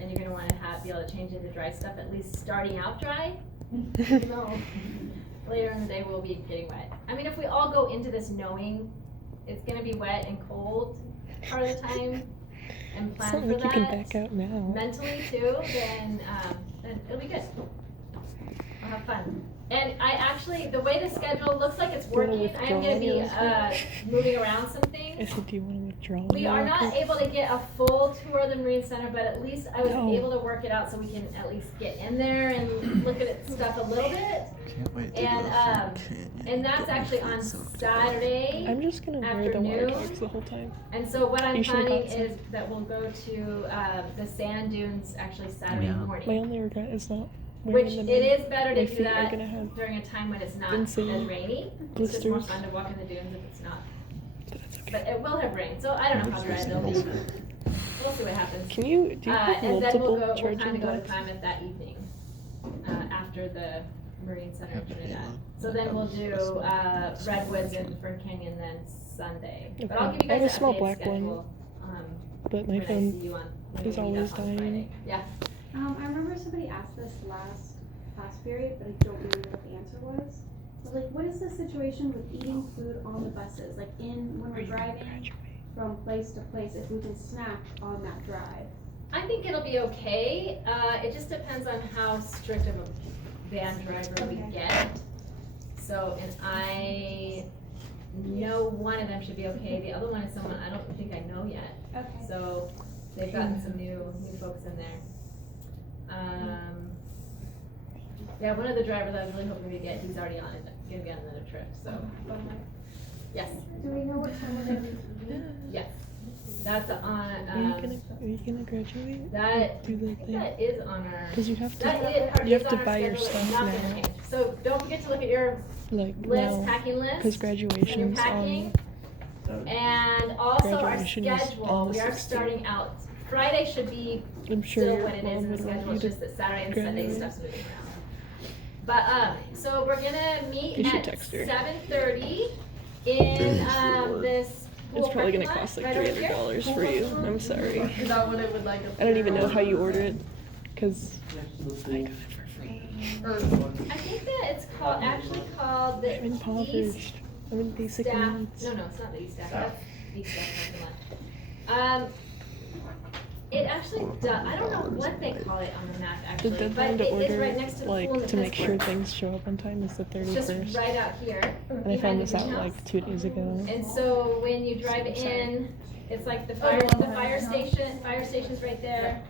and you're gonna want to be able to change into dry stuff at least starting out dry. No, later in the day we'll be getting wet. I mean, if we all go into this knowing it's gonna be wet and cold part of the time, and It's plan not for like you can that back out now. mentally too, then it'll be good. I'll have fun. And I actually, the way the schedule looks like it's Do you wanna working, I am gonna be withdraw moving around some I things. said, do you want to withdraw? We are now? not able to get a full tour of the Marine Center, but at least I was No. able to work it out so we can at least get in there and look at it stuff a little bit. Can't wait And that's actually on Saturday. I'm just gonna wear the water afternoon. talks the whole time. And so what I'm You should've planning bought some. is that we'll go to the sand dunes actually Saturday Yeah. My morning. only regret is not Which wearing them. it is better to My do feet are that gonna have during a time when it's not insane as rainy. It's just more blisters. fun to walk in the dunes if it's not. That's okay. But it will have rained, so I don't know how dry they'll be. We'll see what happens. Do you have And then multiple we'll plan charging to go to blocks? Klamath that evening, after the Marine Center in Trinidad. So then we'll do Redwoods and Fern Canyon then Sunday. But I'll give you I have guys a an small updated black one, schedule, but my when I phone see you on, when is we meet always up on dying. Friday. Yeah. I remember somebody asked this last class period, but I don't remember what the answer was. But like, what is the situation with eating food on the buses? Like when we're driving from place to place, if we can snack on that drive? I think it'll be okay. It just depends on how strict of a van driver we Okay. get. So, and I know one of them should be okay. The other one is someone I don't think I know yet. Okay. So they've gotten some new folks in there. Yeah, one of the drivers I was really hoping to get, he's already on it, gonna be on another trip, so, yes, Do we know what time we're gonna be leaving? yes. That's on, Are you gonna graduate? that, Do the I think thing? that is on our, Because you have to, that is, you have is to on our buy your schedule, stuff it's not gonna now. change. So don't forget to look at your like list, now, packing list. because When you're graduation's packing, on. and also our Graduation is schedule, on the we are 16th. starting out, Friday should be I'm sure still your what it is mom in the would want schedule, you it's to. just that Saturday and Sunday graduate. stuff's moving around. But, so we're gonna meet You should at text her. 7:30 in, this pool It's probably gonna parking lot cost like right over here. $300 for you. I'm sorry. Is that what it would like? I don't even know how you order it, because I got it for free. I think that it's called, actually called the I'm East impoverished. I'm in basic Staff, needs. no, it's not the East Staff, that's East Staff parking lot. It actually does. I don't know what they call it on the map The actually, but deadline to it is order, right next to the pool like, and the to make sure Pittsburgh. things show up on time is the It's just 31st. right out here. And I behind found the this out greenhouse. like 2 days ago. And so when you drive in, it's like the fire station. Fire station's right there.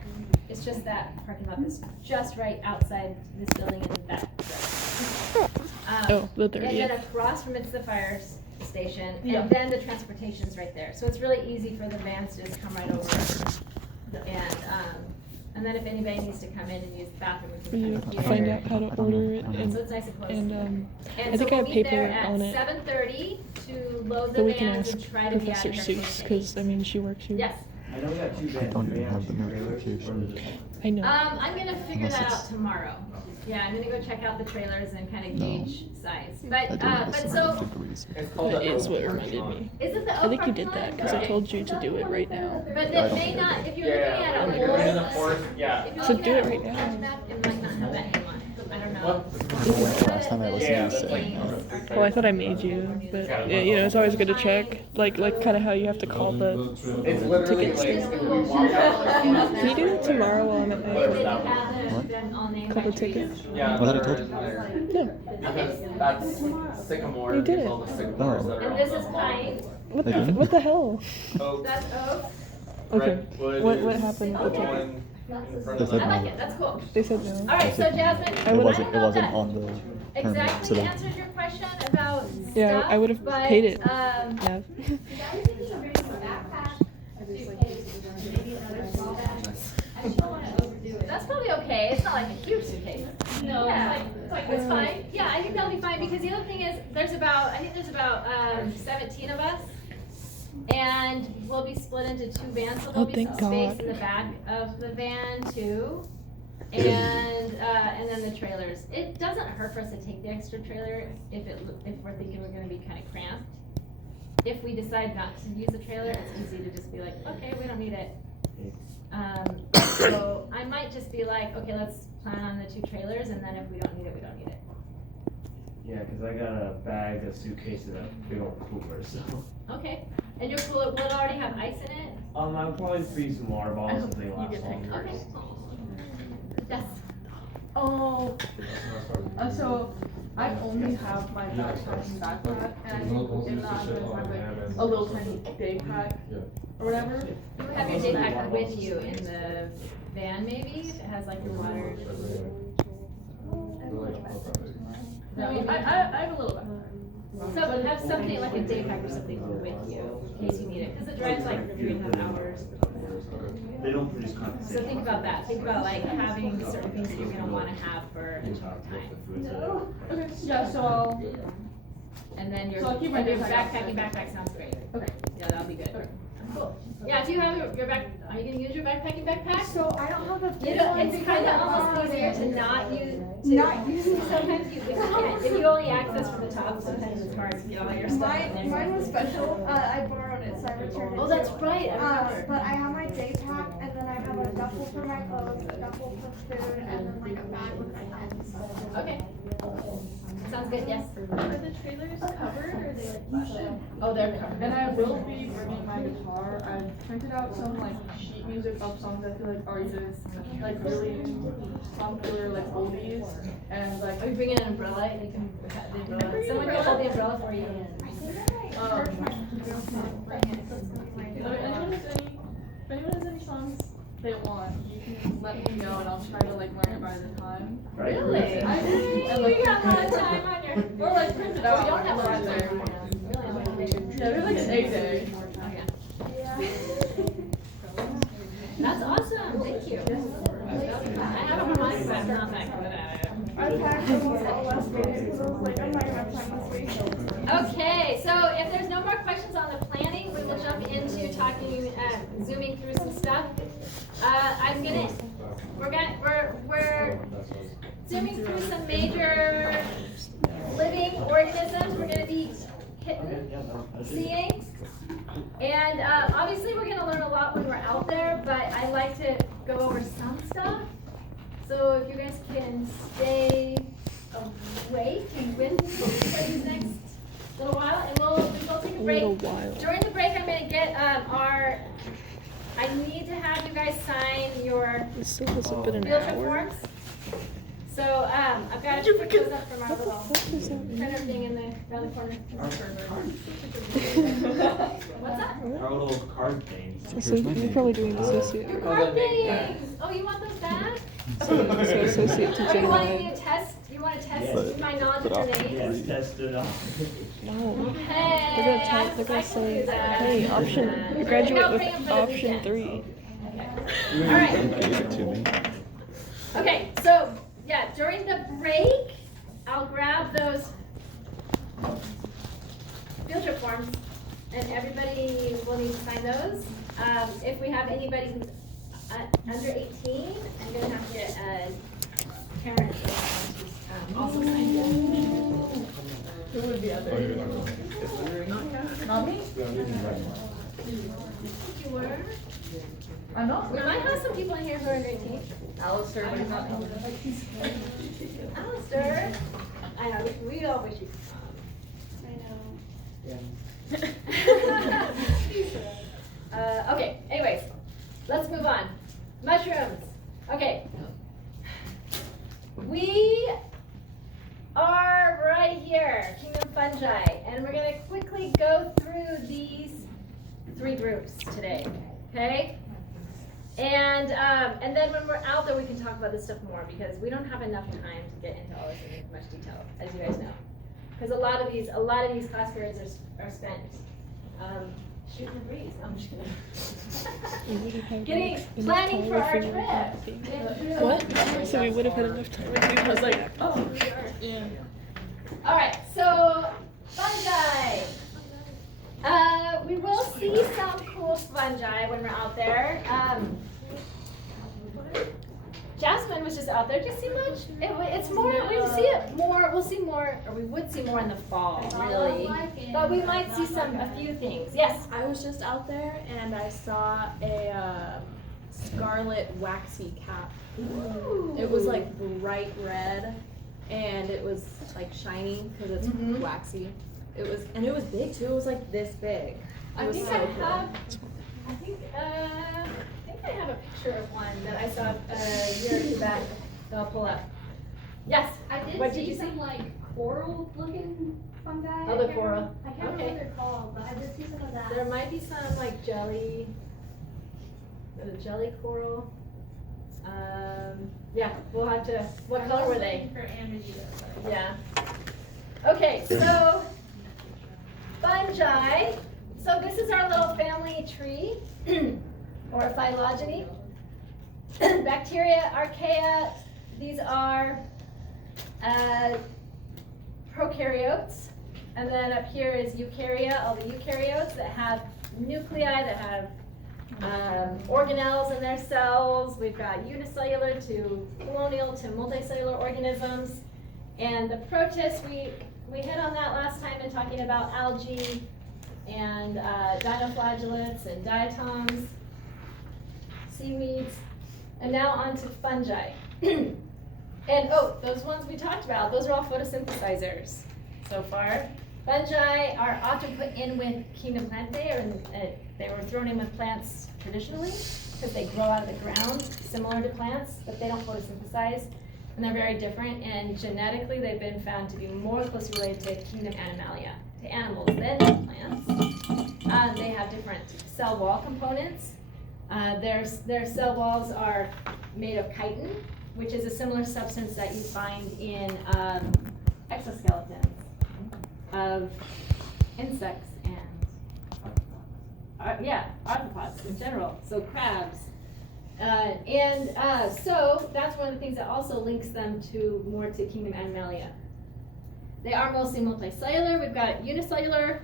It's just that parking lot that's just right outside this building in that direction. Oh, the And then 30th. across from it's the fire station, and then the transportation's right there. So it's really easy for the vans to just come right over. And then if anybody needs to come in and use the bathroom, we You can come find here. out how to order it So and it's nice and close. and And I so think I we'll have be there paperwork on it. at 7:30 to load the But we can vans ask and try to be out Professor of here Seuss for because I mean she works here. Yes. I know we got 2 I vans. don't Do we even have the two trailers, notification. or is it- I know. I'm gonna figure Unless that it's- out tomorrow. Yeah, I'm gonna go check out the trailers and kind of No. gauge size. I But do have a but 7 so degrees. It's called That the is O what parking reminded lot. me. is it the I think you O did parking that lot? because I told you to do it right now. But I it don't may think I not. did. If you're looking Yeah, at when a you go into the whole. forest, yeah. If you're So looking do at it a right whole now. map, it might not have that name on it. I don't know. What? I feel like the last time I listened Yeah, to you that's say like- Well, I thought I made you, but yeah, you know, it's always good to check. Like kind of how you have to call the. It's literally Tickets. like, we walk out. Can you do it tomorrow while I'm at They my do work? have What? them all named Call by the trees. tickets? Yeah. What had I they're told you? there. No. Because that's sycamore. You did it's it. all the sycamores that are And on this the is lawn. pine. What the hell? Oak, That's oak. Okay. redwood What is happened with the the ticket? one in front They of said I the like no. it. That's cool. They said no. All right. So Jasmine, I It would've- wasn't. It I don't know wasn't that on the permit. So exactly they, answered your question about Yeah, stuff, I would have but, paid it. Yeah. I was thinking of bringing a backpack, suitcase, maybe another small bag. I just don't want to overdo it. That's probably okay. It's not like a huge suitcase. No, Yeah, it's like it's fine. Yeah, I think that'll be fine because the other thing is I think there's about 17 of us. And we'll be split into 2 vans, so there'll Oh, be thank some space God. in the back of the van too. And then the trailers. It doesn't hurt for us to take the extra trailer if we're thinking we're gonna be kind of cramped. If we decide not to use the trailer, it's easy to just be like, okay, we don't need it. So I might just be like, okay, let's plan on the 2 trailers, and then if we don't need it, we don't need it. Yeah, cause I got a bag, a suitcase, and a big old cooler, so. Okay. And your cooler, will it already have ice in it? I'll probably freeze some water bottles if they last longer. Okay. Yes. Oh, so I only have my backpack and backpack, and I think in that I'm gonna have like a little tiny day pack or whatever. You have your day pack with you in the van, maybe? If it has like your water. No, maybe. I have a little backpack. So have something like a day pack or something with you in case you need it, because the drive's like 3.5 hours. They don't produce So condensation. think about that. Think about like having certain things that you're gonna want to have for a chunk of time. Okay, yeah, so I'll, And then your, So I'll keep my and your day pack outside. backpacking sounds great. okay. Yeah, that'll be good. Cool. Yeah, if you have your are you gonna use your backpacking backpack? So I don't have the You big know, ones it's kind of because almost I'm easier to not use. not using Sometimes you, if you only access from the top, sometimes it's hard to get all your stuff in there. Mine was special. I borrowed it, so I returned it. Oh, that's too. right, I remember. But I have my day pack, and then I have a duffel for my clothes, a duffel for food, and then like a bag with my pens. Okay. Sounds good, yes. Are the trailers covered or are they like busted? Oh, they're covered. And I will be bringing my guitar. I printed out some like sheet music of songs I feel like are either like really popular like oldies and like Are you bringing an umbrella? And you can have the umbrella. Someone can hold the umbrella for you. If anyone has any songs they want, you can let me know and I'll try to like learn it by the time. Really? I do. And You got a lot of time on your. or like print it Oh, out. you don't have a lot of there. time. Really? Yeah, there's like an 8-day. That's awesome. Thank you. I have a harmonica, but I'm not that good at it. I packed almost all last week because I was like, I'm not gonna have time this week. Okay, so if there's no more questions on the planning, we will jump into talking, zooming through some stuff. We're zooming through some major living organisms we're gonna be seeing. And obviously we're gonna learn a lot when we're out there, but I like to go over some stuff. So if you guys can stay awake and with me for these next little while, and we'll take a break. Little while. During the break, I'm gonna get our I need to have you guys sign your This still hasn't been an field trip hour. forms. So, I've got to pick those up from our little What does that mean? printer thing in the around the corner. What's that? Our little card things. So you're probably doing associate. Card things! Oh, you want those back? So associate to You Gen want me Y. to test? You want to test Yes. my knowledge of your names? Yes, test it out. No. Hey, They're gonna I say, can do that. hey, option, Maybe graduate I'll bring 'em with for the option weekend. 3. All right. Give it to me. Okay, so yeah, during the break, I'll grab those field trip forms, and everybody will need to sign those. If we have anybody who's under 18, I'm gonna have to get a parent to also sign them. Who would be under? Not me? You were? I'm not. We might have some people in here who are under 18. Alistair, but he's not. Alistair, I know, we all wish you could come. I know. Okay, anyways, let's move on. Mushrooms. Okay. We are right here, Kingdom Fungi, and we're gonna quickly go through these 3 groups today, okay? And then when we're out there, we can talk about this stuff more because we don't have enough time to get into all this in much detail, as you guys know. Because a lot of these class periods are spent shooting the breeze. I'm just kidding. Planning for our trip. What? So we would have had enough time. I was like, oh. Yeah. All right, so fungi. We will see some cool fungi when we're out there. Jasmine was just out there. Did you see much? It's more. We see it more. We'll see more, or we would see more in the fall, really. But we might see a few things. Yes. I was just out there and I saw a scarlet waxy cap. Ooh. It was like bright red and it was like shiny because it's Mhm. waxy. It was big too. It was like this big. It I was think so I cool. have. I think I have a picture of one that I saw a year or 2 back that I'll pull up. Yes. I did What see did you see? some like coral looking fungi. Oh, the coral. I can't remember Okay. what they're called, but I did see some of that. There might be some like jelly. The jelly coral. Yeah, we'll have to. What color were they? For Amanita. Yeah. Okay, so fungi. So this is our little family tree, or phylogeny. Bacteria, archaea. These are prokaryotes, and then up here is eukarya. All the eukaryotes that have nuclei, that have organelles in their cells. We've got unicellular to colonial to multicellular organisms. And the protists, we hit on that last time in talking about algae and dinoflagellates and diatoms, seaweeds, and now on to fungi. And those ones we talked about, those are all photosynthesizers so far. Fungi are often put in with kingdom plantae, or they were thrown in with plants traditionally because they grow out of the ground, similar to plants, but they don't photosynthesize, and they're very different. And genetically, they've been found to be more closely related to kingdom Animalia, to animals than to plants. They have different cell wall components. Their cell walls are made of chitin, which is a similar substance that you find in exoskeletons of insects and arthropods in general, so crabs. So that's one of the things that also links them more to kingdom Animalia. They are mostly multicellular. We've got unicellular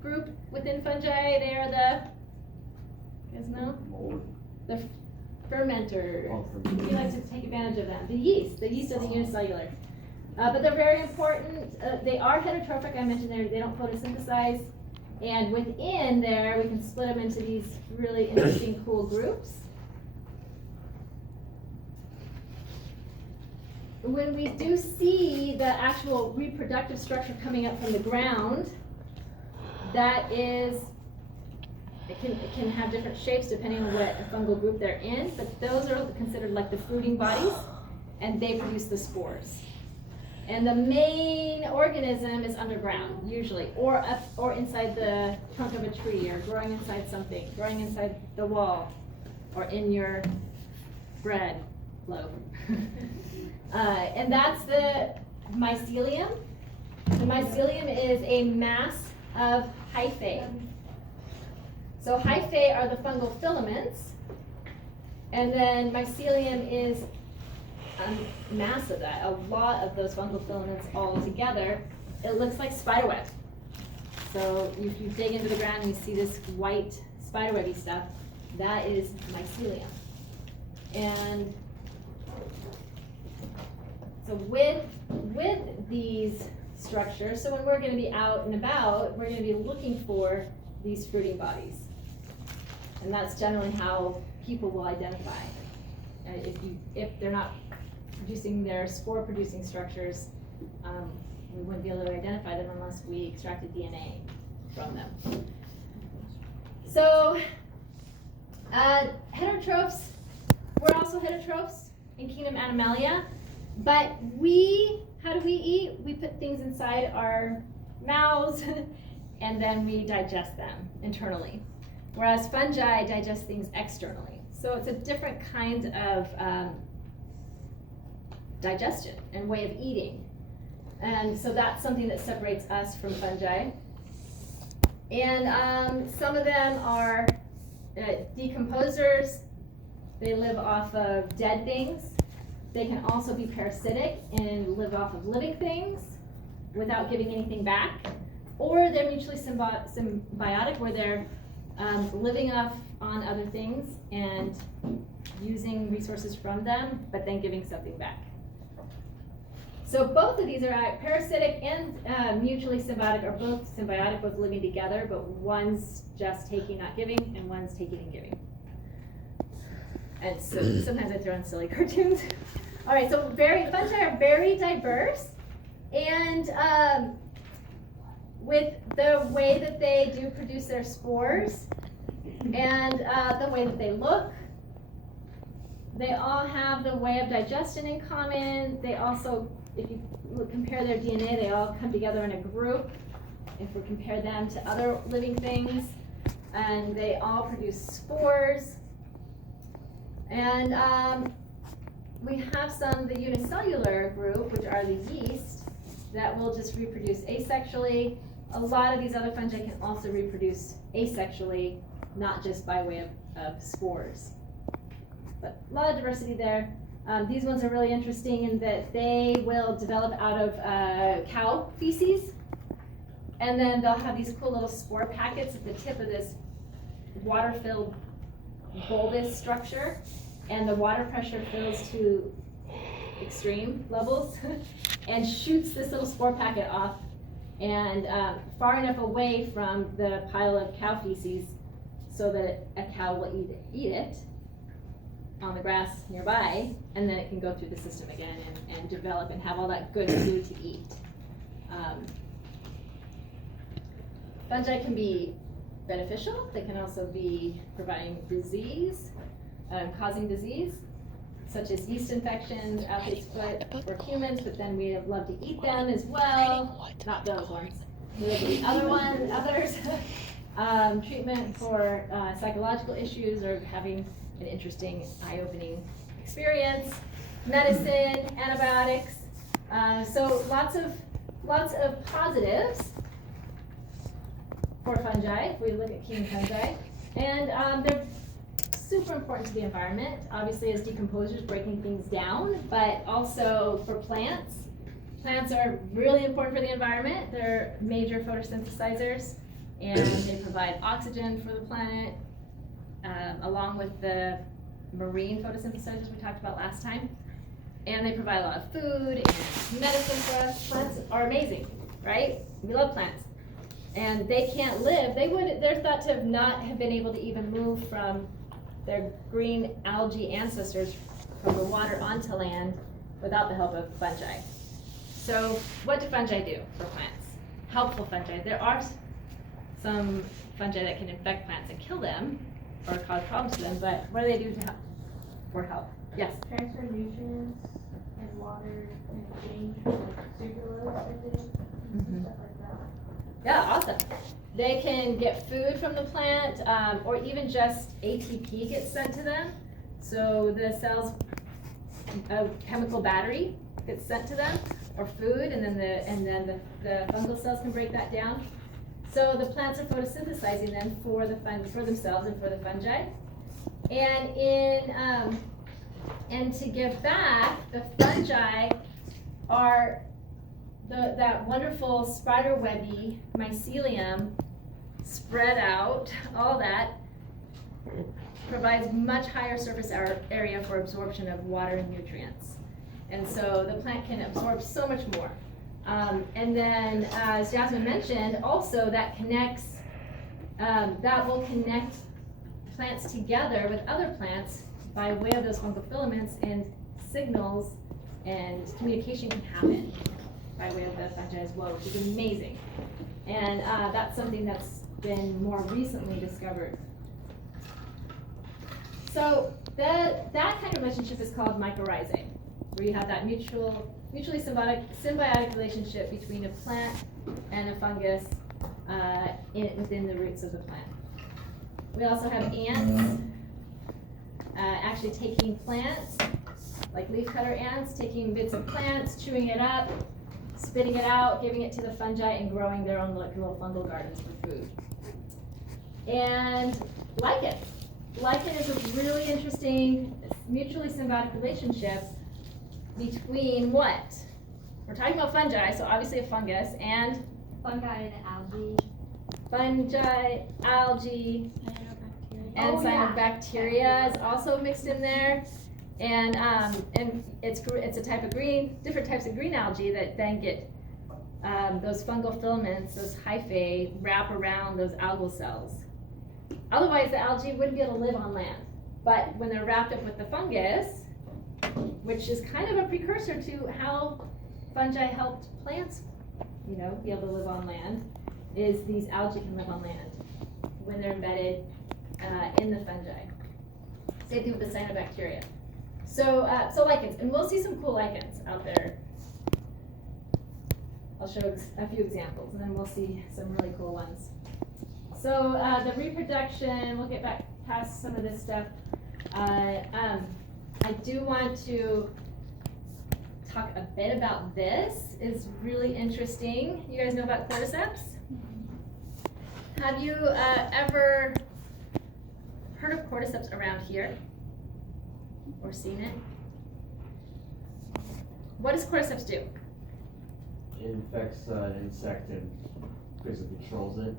group within fungi. They are you guys know? The fermenters. We like to take advantage of them. The yeast are the unicellular. But they're very important. They are heterotrophic. I mentioned they don't photosynthesize. And within there, we can split them into these really interesting, cool groups. When we do see the actual reproductive structure coming up from the ground, that is It can have different shapes depending on what fungal group they're in, but those are considered like the fruiting bodies, and they produce the spores. And the main organism is underground, usually, or up or inside the trunk of a tree, or growing inside something, growing inside the wall, or in your bread loaf. And that's the mycelium. The mycelium is a mass of hyphae. So hyphae are the fungal filaments, and then mycelium is a mass of that, a lot of those fungal filaments all together. It looks like spiderweb. So if you dig into the ground and you see this white spiderwebby stuff, that is mycelium. And so with these structures, so when we're going to be out and about, we're going to be looking for these fruiting bodies. And that's generally how people will identify. If they're not producing their spore-producing structures, we wouldn't be able to identify them unless we extracted DNA from them. So, heterotrophs, we're also heterotrophs in kingdom Animalia, but how do we eat? We put things inside our mouths and then we digest them internally. Whereas fungi digest things externally. So it's a different kind of digestion and way of eating. And so that's something that separates us from fungi. And some of them are decomposers. They live off of dead things. They can also be parasitic and live off of living things without giving anything back. Or they're mutually symbiotic, where they're living off on other things and using resources from them, but then giving something back. So both of these are parasitic and mutually symbiotic, are both symbiotic, both living together, but one's just taking, not giving, and one's taking and giving. And so sometimes I throw in silly cartoons. All right, so fungi are very diverse, and with the way that they do produce their spores and the way that they look, they all have the way of digestion in common. They also, if you compare their DNA, they all come together in a group. If we compare them to other living things, and they all produce spores. And we have the unicellular group, which are the yeast, that will just reproduce asexually. A lot of these other fungi can also reproduce asexually, not just by way of spores. But a lot of diversity there. These ones are really interesting in that they will develop out of cow feces, and then they'll have these cool little spore packets at the tip of this water-filled bulbous structure, and the water pressure fills to extreme levels and shoots this little spore packet off and far enough away from the pile of cow feces so that a cow will eat it on the grass nearby, and then it can go through the system again and develop and have all that good food to eat. Fungi can be beneficial. They can also be providing disease, causing disease, such as yeast infections, athlete's foot for humans, but then we love to eat them as well. Not those ones. We love to eat others. Treatment for psychological issues or having an interesting, eye-opening experience. Medicine, antibiotics. So lots of positives for fungi, if we look at king fungi. And they're super important to the environment, obviously as decomposers, breaking things down, but also for plants. Plants are really important for the environment. They're major photosynthesizers, and they provide oxygen for the planet, along with the marine photosynthesizers we talked about last time. And they provide a lot of food and medicine for us. Plants are amazing, right? We love plants. And they can't live. They're thought to not have been able to even move from their green algae ancestors from the water onto land without the help of fungi. So what do fungi do for plants? Helpful fungi. There are some fungi that can infect plants and kill them or cause problems to them, but what do they do to help, for help? Yes? Transfer nutrients and water in exchange for like sucralose, I think, Mhm. stuff like that. Yeah, awesome. They can get food from the plant, or even just ATP gets sent to them. So the cells, a chemical battery gets sent to them, or food, and then the fungal cells can break that down. So the plants are photosynthesizing them for themselves and for the fungi. And to give back, the fungi are that wonderful spider webby mycelium spread out, all that provides much higher surface area for absorption of water and nutrients. And so the plant can absorb so much more. And then, as Jasmine mentioned, also that connects, that will connect plants together with other plants by way of those fungal filaments, and signals and communication can happen by way of the fungi as well, which is amazing. And that's something that's been more recently discovered. So that kind of relationship is called mycorrhizae, where you have that mutually symbiotic relationship between a plant and a fungus within the roots of the plant. We also have ants actually taking plants, like leafcutter ants, taking bits of plants, chewing it up, spitting it out, giving it to the fungi, and growing their own little fungal gardens for food. And lichen. Lichen is a really interesting mutually symbiotic relationship between what? We're talking about fungi, so obviously a fungus, and Fungi and algae. fungi, algae, and cyanobacteria is also mixed in there. And it's a type of different types of green algae that then get those fungal filaments, those hyphae, wrap around those algal cells. Otherwise, the algae wouldn't be able to live on land. But when they're wrapped up with the fungus, which is kind of a precursor to how fungi helped plants, be able to live on land, is these algae can live on land when they're embedded in the fungi. Same thing with the cyanobacteria. So lichens, and we'll see some cool lichens out there. I'll show a few examples, and then we'll see some really cool ones. So the reproduction, we'll get back past some of this stuff. I do want to talk a bit about this. It's really interesting. You guys know about cordyceps? Have you ever heard of cordyceps around here? Or seen it? What does cordyceps do? It infects an insect and basically controls it.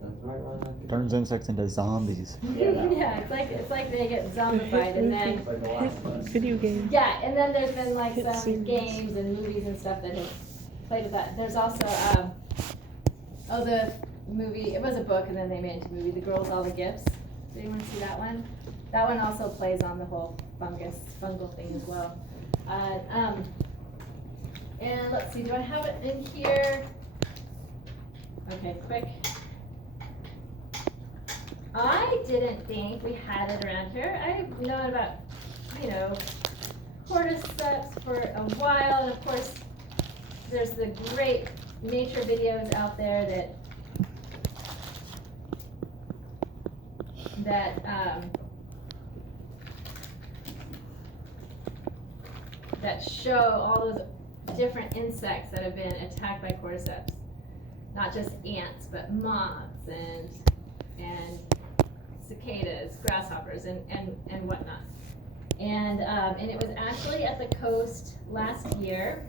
That's the right one. Turns insects into zombies. Yeah, it's like they get zombified, and then Like the last one. Video game. yeah, and then there's been like some Cutscenes. games and movies and stuff that have played with that. There's also the movie. It was a book, and then they made it into a movie. The Girls All the Gifts. Did anyone see that one? That one also plays on the whole fungal thing as well. And let's see, do I have it in here? Okay, quick. I didn't think we had it around here. I've known about, cordyceps for a while, and of course, there's the great nature videos out there that show all those different insects that have been attacked by cordyceps. Not just ants, but moths and cicadas, grasshoppers, and whatnot. And it was actually at the coast last year.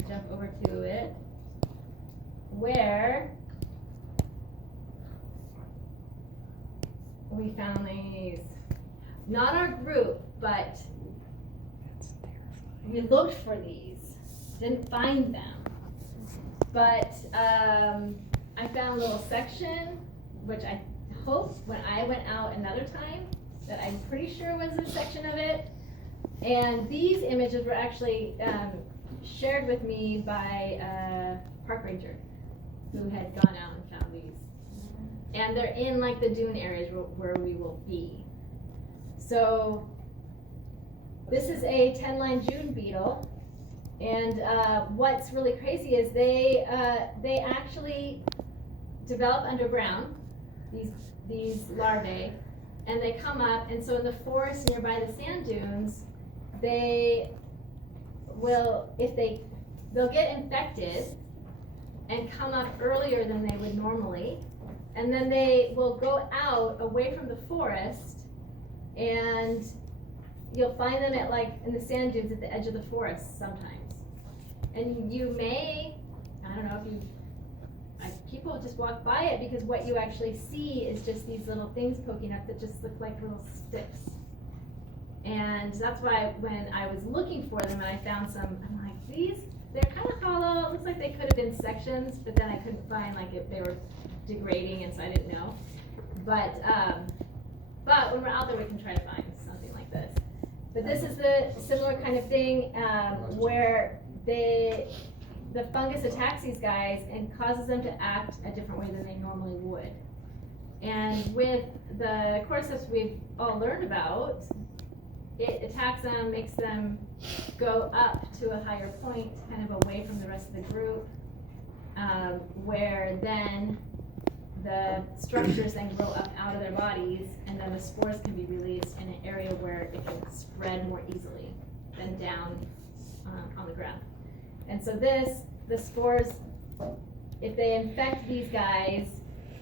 I'll jump over to it, where we found these. Not our group, but we looked for these, didn't find them. But I found a little section, which I hope when I went out another time, that I'm pretty sure was a section of it. And these images were actually shared with me by a park ranger who had gone out and found these. and they're in like the dune areas where we will be. So this is a 10-line June beetle, and what's really crazy is they actually develop underground, these larvae, and they come up, and so in the forest nearby the sand dunes, they'll get infected and come up earlier than they would normally, and then they will go out away from the forest, and you'll find them at like in the sand dunes at the edge of the forest sometimes. And you may, I don't know if you, people just walk by it, because what you actually see is just these little things poking up that just look like little sticks. And that's why when I was looking for them and I found some, I'm like, they're kind of hollow. It looks like they could have been sections, but then I couldn't find like if they were degrading, and so I didn't know. But when we're out there, we can try to find something like this. But this is the similar kind of thing where the fungus attacks these guys and causes them to act a different way than they normally would. And with the cordyceps we've all learned about, it attacks them, makes them go up to a higher point, kind of away from the rest of the group, where then the structures then grow up out of their bodies, and then the spores can be released in an area where it can spread more easily than down on the ground. And so the spores, if they infect these guys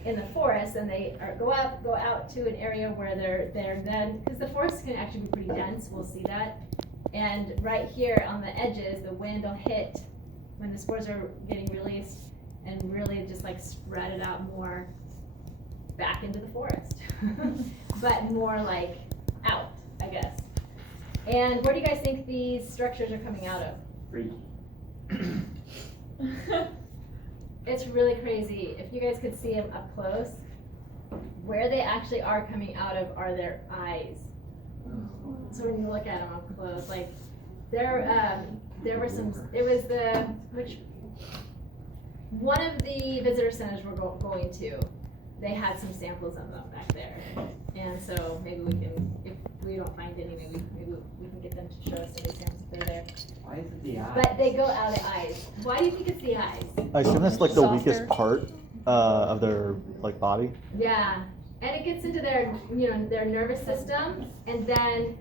in the forest, and they go out to an area where they're then, because the forest can actually be pretty dense, we'll see that. And right here on the edges, the wind will hit when the spores are getting released and really just like spread it out more back into the forest, but more like out, I guess. And where do you guys think these structures are coming out of? Freaky. It's really crazy. If you guys could see them up close, where they actually are coming out of are their eyes. So when you look at them up close, like there were some, one of the visitor centers we're going to, they had some samples of them back there. And so maybe we can, if we don't find any, maybe we can get them to show us some of the samples if they're there. Why is it the eyes? But they go out of the eyes. Why do you think it's the eyes? I assume that's like the Softer. weakest part of their like body. Yeah, and it gets into their, their nervous system, and then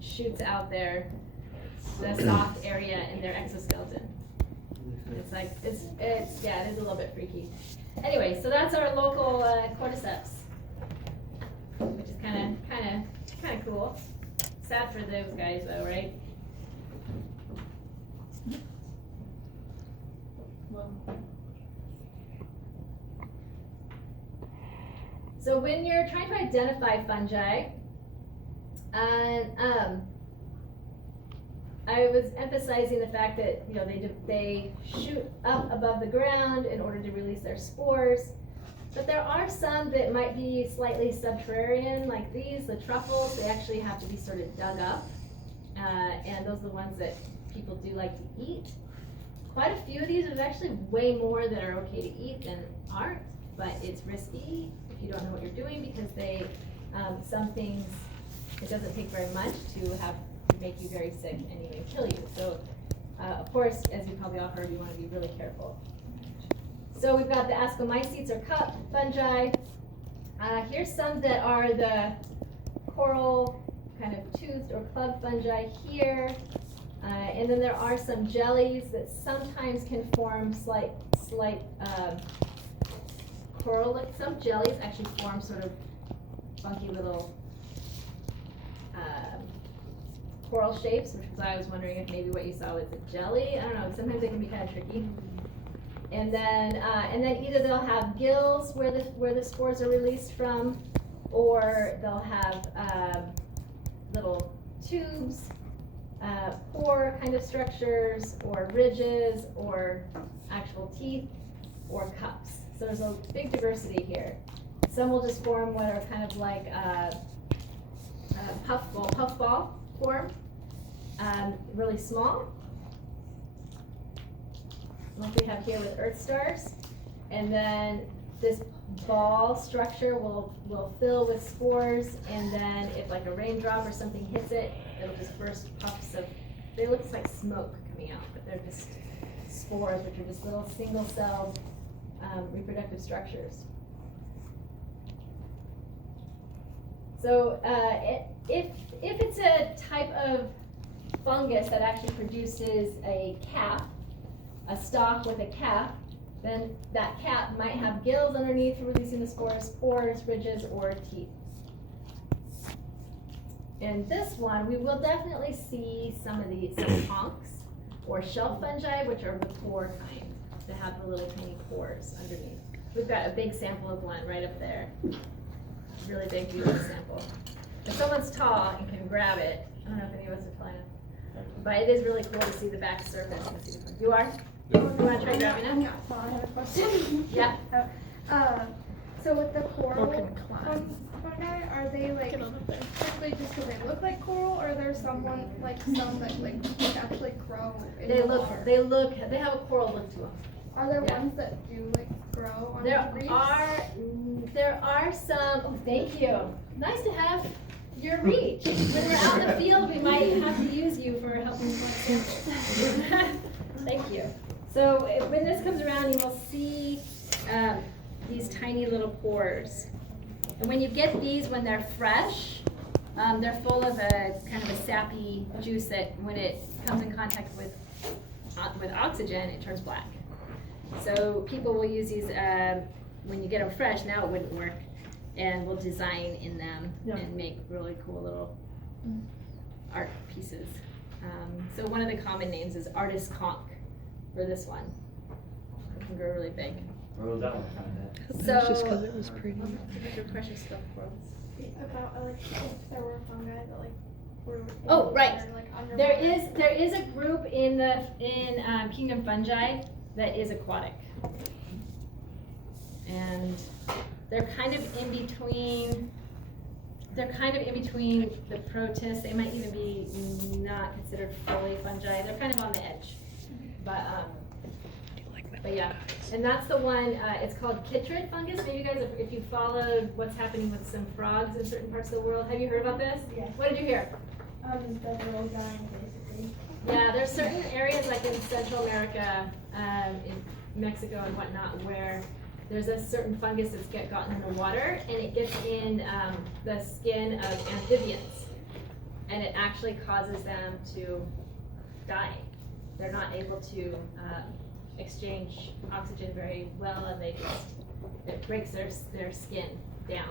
shoots out the soft area in their exoskeleton. It's like, yeah, it is a little bit freaky. Anyway, so that's our local cordyceps, which is kind of cool. Sad for those guys though, right? So when you're trying to identify fungi, I was emphasizing the fact that they shoot up above the ground in order to release their spores, but there are some that might be slightly subterranean, like these, the truffles. They actually have to be sort of dug up, and those are the ones that people do like to eat. Quite a few of these, there's actually way more that are okay to eat than aren't, but it's risky if you don't know what you're doing, because some things, it doesn't take very much to make you very sick and even kill you. So, of course, as you probably all heard, you want to be really careful. So we've got the ascomycetes or cup fungi. Here's some that are the coral kind of toothed or club fungi here. And then there are some jellies that sometimes can form slight coral. Some jellies actually form sort of funky little coral shapes, which was why I was wondering if maybe what you saw was a jelly. I don't know. Sometimes they can be kind of tricky. And then either they'll have gills where the spores are released from, or they'll have little tubes, pore kind of structures, or ridges, or actual teeth, or cups. So there's a big diversity here. Some will just form what are kind of like puffball form, really small, like we have here with earth stars. And then this ball structure will fill with spores, and then if like a raindrop or something hits it, it'll just burst puffs of, they look like smoke coming out, but they're just spores, which are just little single-celled reproductive structures. So if it's a type of fungus that actually produces a cap, a stalk with a cap, then that cap might have gills underneath for releasing the spores, pores, ridges, or teeth. And this one, we will definitely see some conchs or shelf fungi, which are the pore kind, that have the little tiny pores underneath. We've got a big sample of one right up there. Really big, beautiful sample. If someone's tall and can grab it, I don't know if any of us are tall enough, but it is really cool to see the back surface. And see the, you are? You want to try grabbing it? Yeah, well, I have a question. Yeah. So with the coral fungi, are they like strictly just because they look like coral, or are there some that like actually grow in the water? They have a coral look to them. Are there ones that do like grow on the reefs? There are some. Oh, thank you. Nice to have your reach. When we're out in the field, we might have to use you for helping collect samples. Thank you. So when this comes around, you will see these tiny little pores. And when you get these, when they're fresh, they're full of a kind of a sappy juice that when it comes in contact with oxygen, it turns black. So people will use these when you get them fresh. Now it wouldn't work, and we'll design in them and make really cool little art pieces. So one of the common names is artist conch for this one. It can grow really big. Where was that one from? That's just because it was pretty. Your questions about corals. About like if there were fungi that like were in Oh, the right. water, like There is a group in Kingdom Fungi that is aquatic, and they're kind of in between. They're kind of in between the protists. They might even be not considered fully fungi. They're kind of on the edge, but yeah. And that's the one. It's called chytrid fungus. Maybe you guys, if you followed what's happening with some frogs in certain parts of the world, have you heard about this? Yeah. What did you hear? that they're all dying basically. Yeah, there's certain areas like in Central America, in Mexico and whatnot, where there's a certain fungus that's gotten in the water, and it gets in the skin of amphibians, and it actually causes them to die. They're not able to exchange oxygen very well, and it breaks their skin down.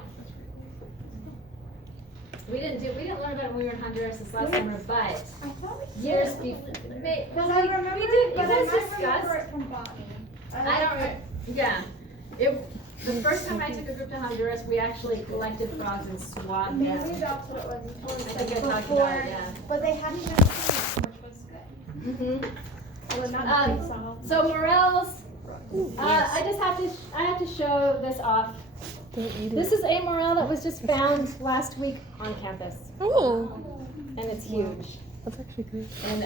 We didn't learn about it when we were in Honduras this last summer, but I thought we years did. before. But I remember we did. but It I was might discussed. remember it from botany. I don't remember. Yeah. The first time I took a group to Honduras, we actually collected frogs and swabbed Maybe them. that's what it was. You told us I think I that talked before, about it, yeah. but they hadn't been cleaned, which was good. Mm-hmm. Well, not So morels, I have to show this off. Don't eat it. This is a morel that was just found last week on campus, Oh, and it's huge. that's actually great. And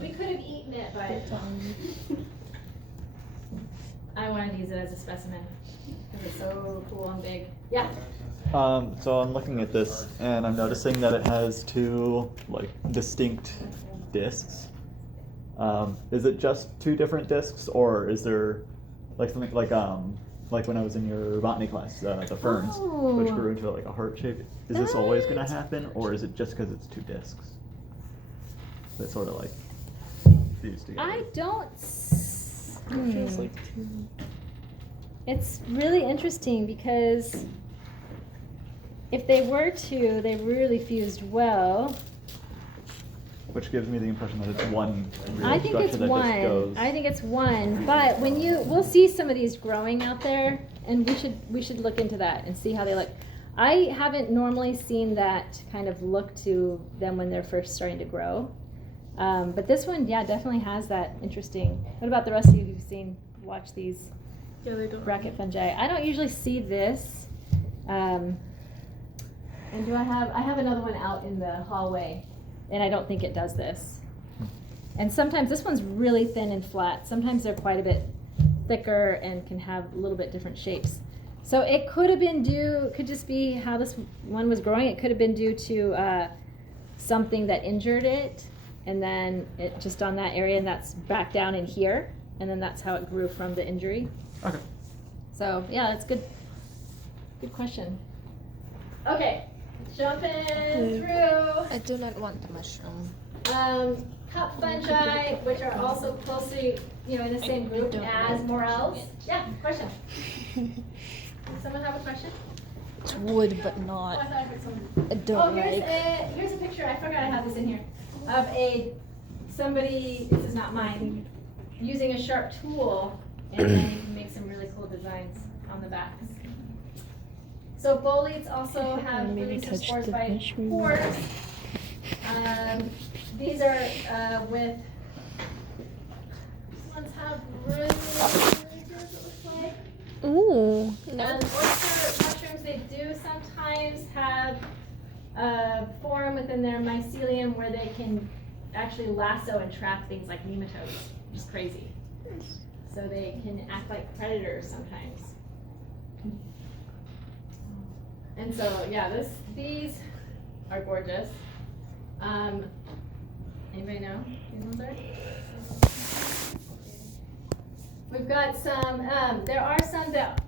we could have eaten it, but I wanted to use it as a specimen because it's so cool and big. Yeah. So I'm looking at this and I'm noticing that it has two like distinct discs. Is it just two different discs, or is there like something like when I was in your botany class, the ferns, which grew into like a heart shape? Is this always going to happen, or is it just because it's two discs that sort of like fuse together? I don't. It feels like two. It's really interesting because if they were two, they really fused well. Which gives me the impression that it's one real I think structure it's that one. just goes. I think it's one. But we'll see some of these growing out there, and we should look into that and see how they look. I haven't normally seen that kind of look to them when they're first starting to grow. But this one, yeah, definitely has that interesting. What about the rest of you who've watched these Yeah, they don't. bracket fungi? I don't usually see this. And I have another one out in the hallway, and I don't think it does this. And sometimes this one's really thin and flat. Sometimes they're quite a bit thicker and can have a little bit different shapes. So it could have been due, could just be how this one was growing. It could have been due to something that injured it, and then it just on that area, and that's back down in here, and then that's how it grew from the injury. Okay. So yeah, that's good. Good question. Okay, jumping through. I do not want the mushroom. Cup fungi, which are also closely, in the same group as morels. Yeah, question. Does someone have a question? It's wood, but Oh, not. I thought I heard someone. I don't Here's a picture. I forgot I had this in here of somebody. This is not mine. Using a sharp tool, and then you can make some really cool designs on the backs. So boletes also have release spores by pores. These are with. These ones have really good, it looks like. Ooh, no. Oyster mushrooms, they do sometimes have a form within their mycelium where they can actually lasso and trap things like nematodes, which is crazy. So they can act like predators sometimes. And so, yeah, these are gorgeous. Anybody know these ones are? We've got some, there are some that,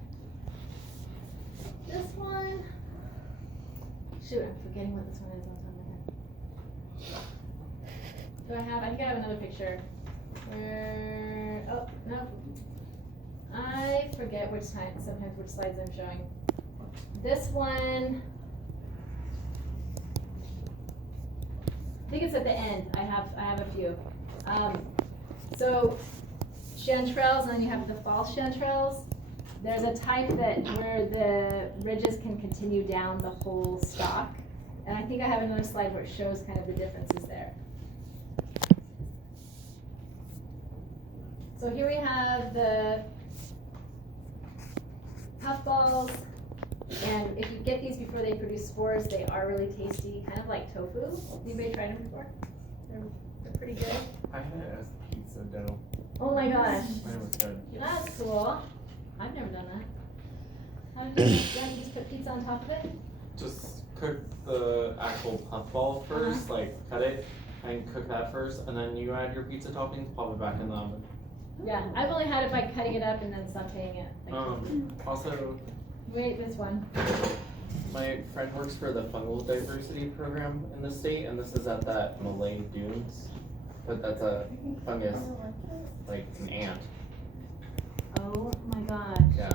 this one, shoot, I'm forgetting what this one is on top of my head. I think I have another picture. Where, oh, no. I forget sometimes which slides I'm showing. This one, I think it's at the end. I have a few. So chanterelles, and then you have the false chanterelles. There's a type where the ridges can continue down the whole stalk. And I think I have another slide where it shows kind of the differences there. So here we have the puffballs. And if you get these before they produce spores, they are really tasty, kind of like tofu. Anybody tried them before? They're pretty good. I had it as pizza dough. Oh my gosh. Mine was good. That's cool. I've never done that. How do you just put pizza on top of it? Just cook the actual puffball first, like cut it and cook that first, and then you add your pizza toppings, pop it back in the oven. Yeah, I've only had it by cutting it up and then sauteing it. Also, Wait, this one. my friend works for the fungal diversity program in the state, and this is at that Malay Dunes, but that's a fungus, like an ant. Oh my gosh. Yeah.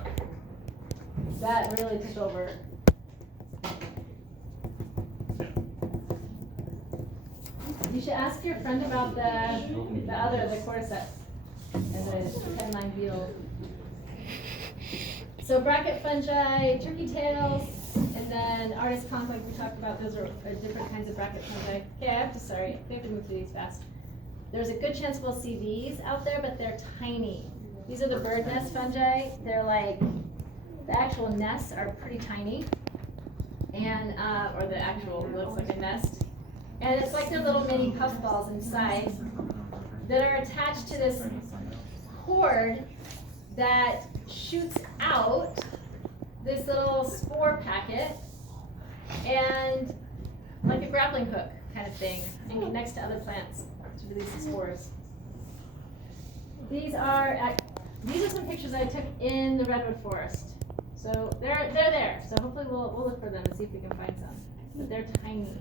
That really took over. You should ask your friend about the cordyceps and the 10-line beetle. So bracket fungi, turkey tails, and then artist conch, like we talked about, those are different kinds of bracket fungi. Okay, I have to move through these fast. There's a good chance we'll see these out there, but they're tiny. These are the bird nest fungi. They're like, the actual nests are pretty tiny, and or the actual looks like a nest. And it's like they're little mini puffballs inside that are attached to this cord that shoots out this little spore packet and like a grappling hook kind of thing, and connects to other plants to release the spores. These are some pictures I took in the redwood forest. So they're there. So hopefully we'll look for them and see if we can find some. But they're tiny.